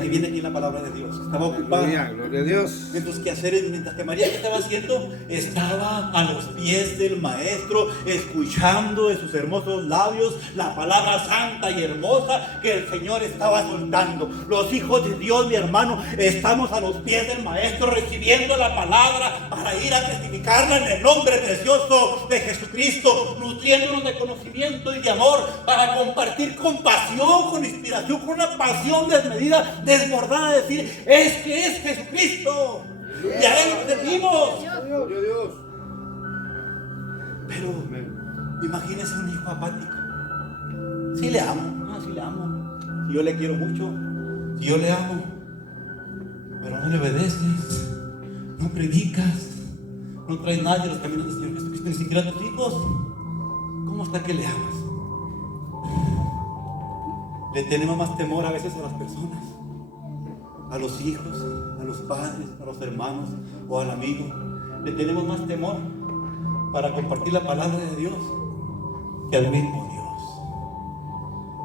que viene aquí en la palabra de Dios. Estaba ocupada. Gloria a Dios. En tus quehaceres, mientras que María, ¿qué estaba haciendo? Estaba a los pies del Maestro, escuchando de sus hermosos labios la palabra santa y hermosa que el Señor estaba soltando. Los hijos de Dios, mi hermano, estamos a los pies del Maestro, recibiendo la palabra para ir a testificarla en el nombre precioso de Jesucristo, nutriéndonos de conocimiento y de amor, para compartir con pasión, con inspiración, con una pasión desmedida, desbordada, de decir, es que es Jesucristo, y a Él servimos. Gloria a Dios. Pero imagínese un hijo apático. Sí le amo, sí le amo, si yo le quiero mucho, si yo le amo, pero no le obedeces, no predicas, no traes nadie a los caminos del Señor Jesucristo, ni siquiera a tus hijos. ¿Cómo está que le amas? Le tenemos más temor a veces a las personas, a los hijos, a los padres, a los hermanos o al amigo. Le tenemos más temor para compartir la palabra de Dios que al mismo Dios.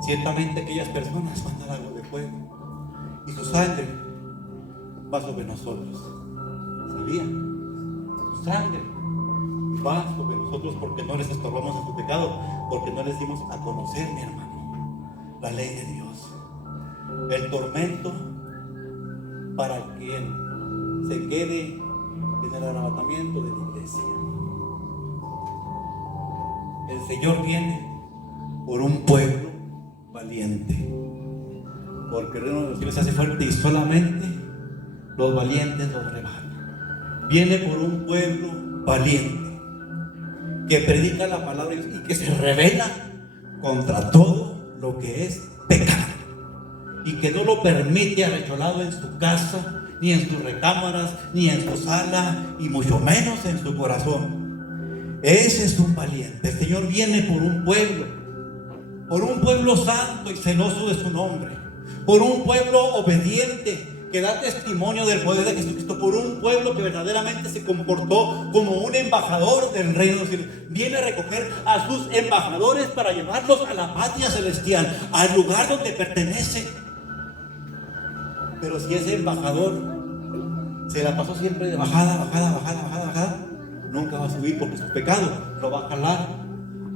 Ciertamente aquellas personas van al lago de fuego y su sangre va sobre nosotros. ¿Sabían? Su sangre va sobre nosotros porque no les estorbamos en su pecado, porque no les dimos a conocer, mi hermano, la ley de Dios. El tormento para quien se quede en el arrebatamiento de la iglesia. El Señor viene por un pueblo valiente, porque el reino de los cielos se hace fuerte y solamente los valientes lo arrebatan. Viene por un pueblo valiente que predica la palabra de Dios y que se revela contra todo lo que es pecado, y que no lo permite arrecholado en su casa, ni en sus recámaras, ni en su sala, y mucho menos en su corazón. Ese es un valiente. El Señor viene por un pueblo santo y celoso de su nombre, por un pueblo obediente que da testimonio del poder de Jesucristo, por un pueblo que verdaderamente se comportó como un embajador del reino de los cielos. Viene a recoger a sus embajadores para llevarlos a la patria celestial, al lugar donde pertenece. Pero si ese embajador se la pasó siempre de bajada, nunca va a subir, porque su pecado lo va a jalar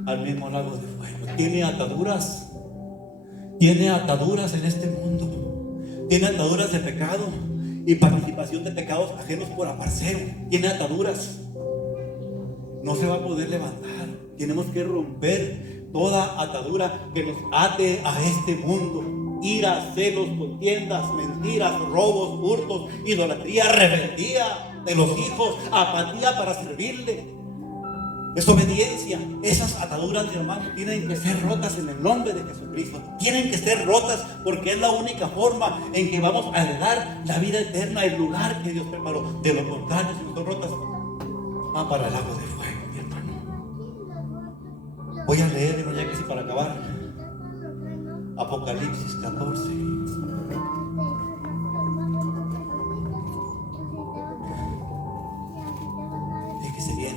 al mismo lago de fuego. Tiene ataduras en este mundo. Tiene ataduras de pecado y participación de pecados ajenos por aparcero. Tiene ataduras. No se va a poder levantar. Tenemos que romper toda atadura que nos ate a este mundo. Ira, celos, contiendas, mentiras, robos, hurtos, idolatría, rebeldía de los hijos, apatía para servirle, desobediencia. Esas ataduras, mi hermano, tienen que ser rotas en el nombre de Jesucristo. Tienen que ser rotas, porque es la única forma en que vamos a heredar la vida eterna, el lugar que Dios preparó. De lo contrario, si no son rotas, van para el lago de fuego, mi hermano. Voy a leer, ya que sí, para acabar, Apocalipsis 14. Fíjese bien.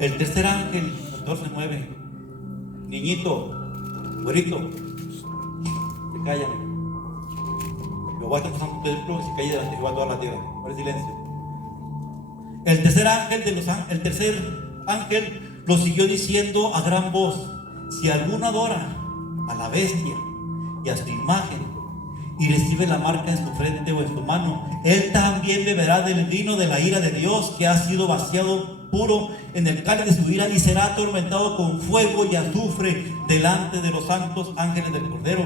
El tercer ángel, 14:9. Niñito, güerito, se callan. Jehová está pasando tu templo y se cae delante de Jehová toda la tierra. Por silencio. El tercer ángel lo siguió diciendo a gran voz: si alguno adora a la bestia y a su imagen y recibe la marca en su frente o en su mano, él también beberá del vino de la ira de Dios, que ha sido vaciado puro en el cáliz de su ira, y será atormentado con fuego y azufre delante de los santos ángeles del Cordero,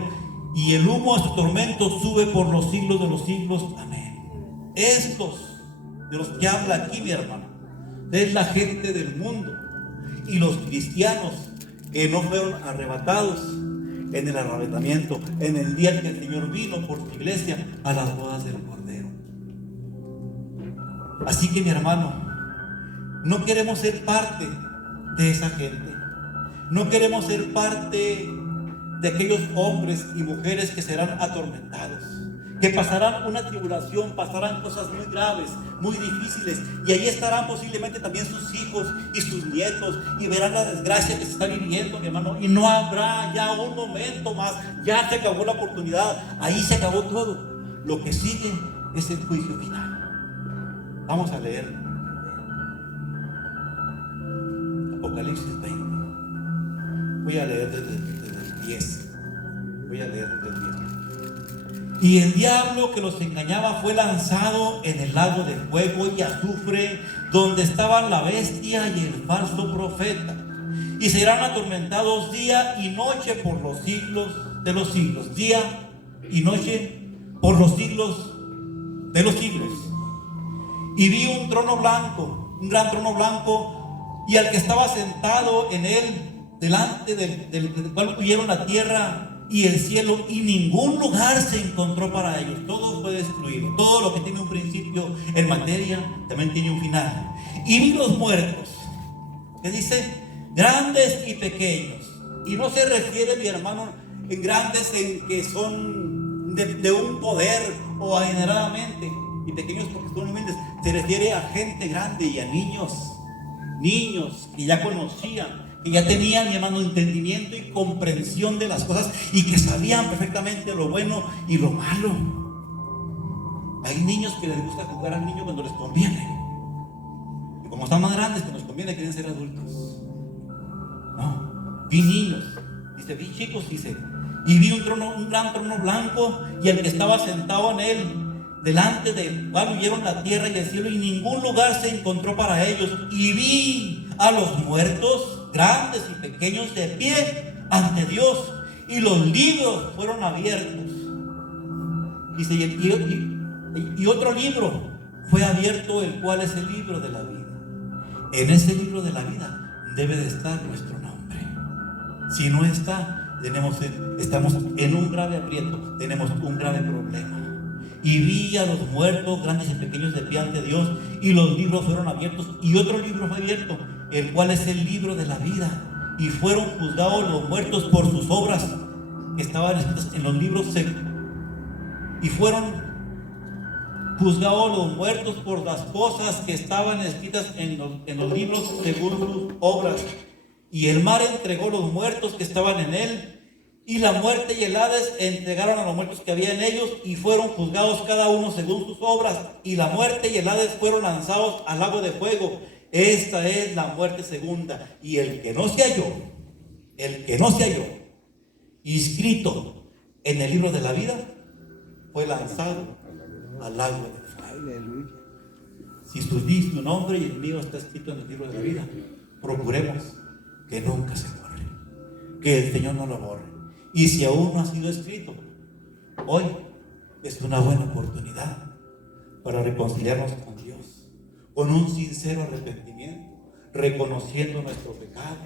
y el humo de su tormento sube por los siglos de los siglos. Amén. Estos de los que habla aquí, mi hermano, es la gente del mundo y los cristianos que no fueron arrebatados en el arrebatamiento, en el día en que el Señor vino por su iglesia a las bodas del Cordero. Así que, mi hermano, no queremos ser parte de esa gente. No queremos ser parte de aquellos hombres y mujeres que serán atormentados, que pasarán una tribulación, pasarán cosas muy graves, muy difíciles, y ahí estarán posiblemente también sus hijos y sus nietos, y verán la desgracia que se está viviendo, mi hermano, y no habrá ya un momento más, ya se acabó la oportunidad, ahí se acabó todo. Lo que sigue es el juicio final. Vamos a leer Apocalipsis 20. Voy a leer desde el 10. Voy a leer desde el 10. Y el diablo que los engañaba fue lanzado en el lago de fuego y azufre, donde estaban la bestia y el falso profeta, y serán atormentados día y noche por los siglos de los siglos. Día y noche por los siglos de los siglos. Y vi un trono blanco, un gran trono blanco, y al que estaba sentado en él, delante del cual huyeron la tierra y el cielo, y ningún lugar se encontró para ellos. Todo fue destruido. Todo lo que tiene un principio en materia también tiene un final. Y vi los muertos, que dice grandes y pequeños, y no se refiere, mi hermano, en grandes en que son de un poder o adineradamente, y pequeños porque son humildes. Se refiere a gente grande y a niños que ya conocían, que ya tenían, mi hermano, entendimiento y comprensión de las cosas, y que sabían perfectamente lo bueno y lo malo. Hay niños que les gusta jugar al niño cuando les conviene, y como están más grandes, que nos conviene, quieren ser adultos. No, vi niños, dice, vi chicos, dice, y vi un gran trono blanco, y el que estaba sentado en él, delante del cual huyeron la tierra y el cielo, y ningún lugar se encontró para ellos. Y vi a los muertos, grandes y pequeños, de pie ante Dios, y los libros fueron abiertos. Dice, y otro libro fue abierto, el cual es el libro de la vida. En ese libro de la vida debe de estar nuestro nombre. Si no está, estamos en un grave aprieto, tenemos un grave problema. Y vi a los muertos, grandes y pequeños, de pie ante Dios, y los libros fueron abiertos, y otro libro fue abierto, el cual es el libro de la vida, y fueron juzgados los muertos por sus obras que estaban escritas en los libros, y fueron juzgados los muertos por las cosas que estaban escritas en los libros según sus obras. Y el mar entregó los muertos que estaban en él, y la muerte y el Hades entregaron a los muertos que había en ellos, y fueron juzgados cada uno según sus obras. Y la muerte y el Hades fueron lanzados al lago de fuego. Esta es la muerte segunda. Y el que no se halló inscrito en el libro de la vida, fue lanzado al lago de fuego. Si tu nombre y el mío está escrito en el libro de la vida, procuremos que nunca se borre, que el Señor no lo borre. Y si aún no ha sido escrito, hoy es una buena oportunidad para reconciliarnos con Dios, con un sincero arrepentimiento, reconociendo nuestro pecado,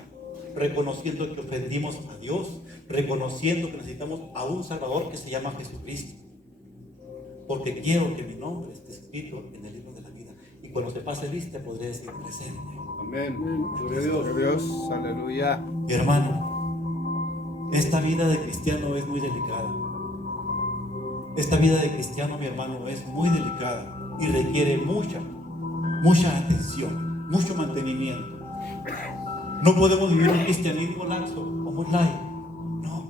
reconociendo que ofendimos a Dios, reconociendo que necesitamos a un Salvador que se llama Jesucristo. Porque quiero que mi nombre esté escrito en el libro de la vida, y cuando se pase lista podré decir presente. Amén. Gloria a Dios. Gloria a Dios. Aleluya. Mi hermano, esta vida de cristiano es muy delicada. Esta vida de cristiano, mi hermano, es muy delicada y requiere mucha atención, mucho mantenimiento. No podemos vivir un cristianismo laxo o muy light. No.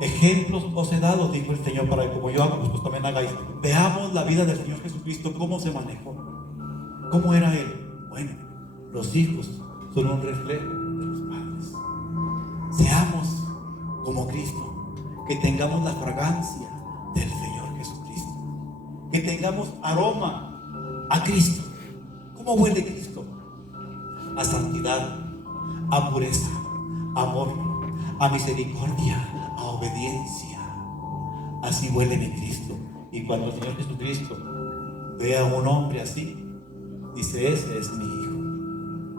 Ejemplos os he dado, dijo el Señor, para que como yo hago, vosotros también hagáis. Veamos la vida del Señor Jesucristo, cómo se manejó, cómo era Él. Bueno, los hijos son un reflejo de los padres. Seamos como Cristo, que tengamos la fragancia del Señor Jesucristo, que tengamos aroma a Cristo. ¿Cómo huele Cristo? A santidad, a pureza, a amor, a misericordia, a obediencia. Así huele mi Cristo. Y cuando el Señor Jesucristo ve a un hombre así, dice: ese es mi hijo.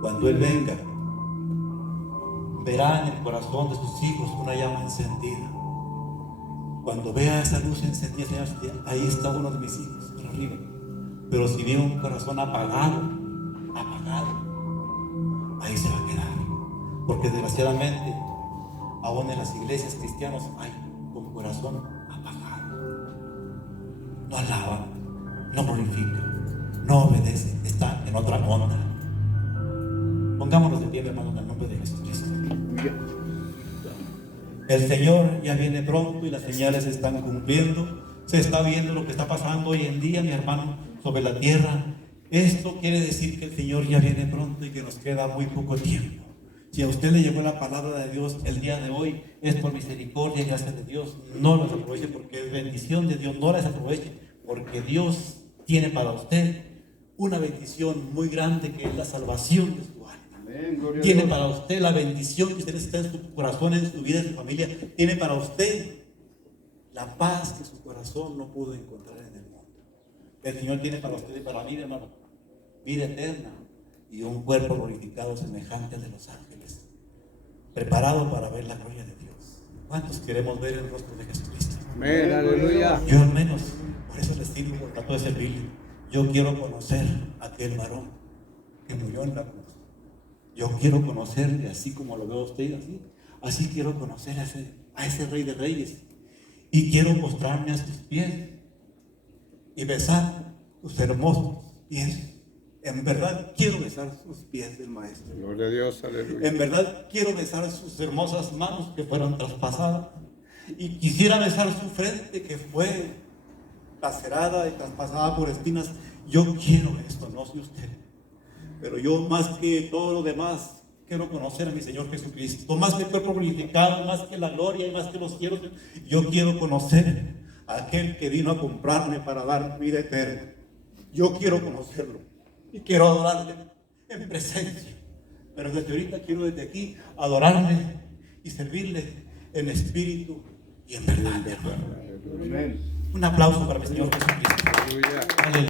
Cuando Él venga, verá en el corazón de sus hijos una llama encendida. Cuando vea esa luz encendida, ahí está uno de mis hijos, por arriba. Pero si ve un corazón apagado, ahí se va a quedar. Porque desgraciadamente, aún en las iglesias cristianas hay con corazón apagado. no alaba, no glorifica, no obedece, está en otra onda. Pongámonos de pie, hermanos, en el nombre de Jesucristo. El Señor ya viene pronto y las señales se están cumpliendo. Se está viendo lo que está pasando hoy en día, mi hermano, sobre la tierra. Esto quiere decir que el Señor ya viene pronto y que nos queda muy poco tiempo. Si a usted le llegó la palabra de Dios el día de hoy, es por misericordia y gracia de Dios. No lo desaproveche porque es bendición de Dios. No la desaproveche porque Dios tiene para usted una bendición muy grande, que es la salvación de su alma. Amén, gloria a Tiene Dios. para usted la bendición que usted necesita en su corazón, en su vida, en su familia. Tiene para usted la paz que su corazón no pudo encontrar en el mundo. El Señor tiene para usted y para mí, hermano, vida eterna y un cuerpo glorificado semejante al de los ángeles, preparado para ver la gloria de Dios. ¿Cuántos queremos ver el rostro de Jesucristo? Amén, aleluya. Yo al menos, por eso les sirvo, por trato de servirle. Yo quiero conocer a aquel varón que murió en la cruz. Yo quiero conocerle así como lo veo a usted, así quiero conocer a ese Rey de Reyes. Y quiero postrarme a sus pies y besar sus hermosos pies. En verdad quiero besar sus pies del Maestro. Gloria a Dios, aleluya. En verdad quiero besar sus hermosas manos que fueron traspasadas. Y quisiera besar su frente que fue lacerada y traspasada por espinas. Yo quiero esto, no sé usted. Pero yo, más que todo lo demás, quiero conocer a mi Señor Jesucristo. Más que el cuerpo glorificado, más que la gloria y más que los cielos, yo quiero conocer a aquel que vino a comprarme para dar vida eterna. Yo quiero conocerlo y quiero adorarle en presencia. Pero desde ahorita quiero desde aquí adorarle y servirle en espíritu y en verdad, hermano. Amén. Un aplauso para mi Señor Jesucristo. Aleluya. Aleluya.